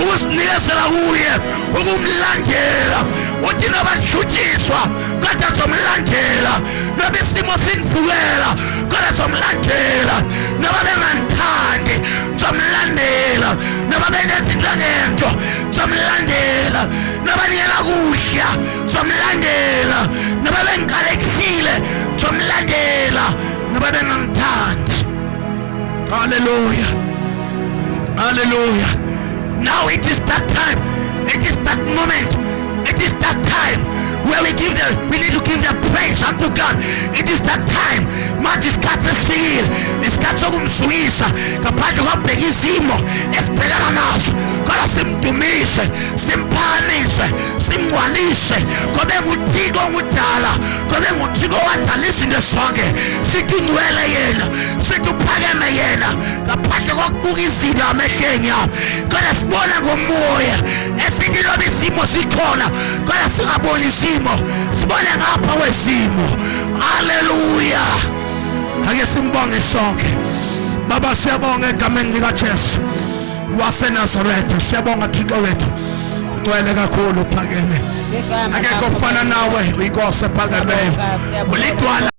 ukusinikezela kuye, ukumlandela. Uthi noba ngishutshiswa kodwa somlandela. Noba isimo sinivukela kodwa somlandela. Noba bengangithandi somlandela. Noba noba benethindwa ngento zomlandela, noba niyela kuhla zomlandela, noba bengiqalekusile zomlandela, noba bengangithandi. Hallelujah. Hallelujah. Now it is that time. It is that moment. It is that time where we need to give the praise unto God. It is that time. Manje isikhathi esifikile, isikhathi sokumzwisa ngaphandle kwabheka izimo esibhekana nazo. Kodwa simdumise, simphakamise, simgcwalise, ngoba nguThixo ongudala, ngoba nguThixo owadala izinto zonke. Sithi ngcwele yena, sithi uphakeme yena, ngaphandle kokubuka izinto amehlweni yabo. Kodwa sibona ngomoya, esithi loba isimo sikhona, kodwa singaboni isimo, sibone ngapha kwesimo. Hallelujah. Ake simbonge sonke. Baba, siyabonga egameni likaJesu waseNazaretha. Siyabonga Thixo wethu, ugcwele kakhulu, uphakeme. Akekho ofana nawe, uyinkosi ephakemeyo, ulidwala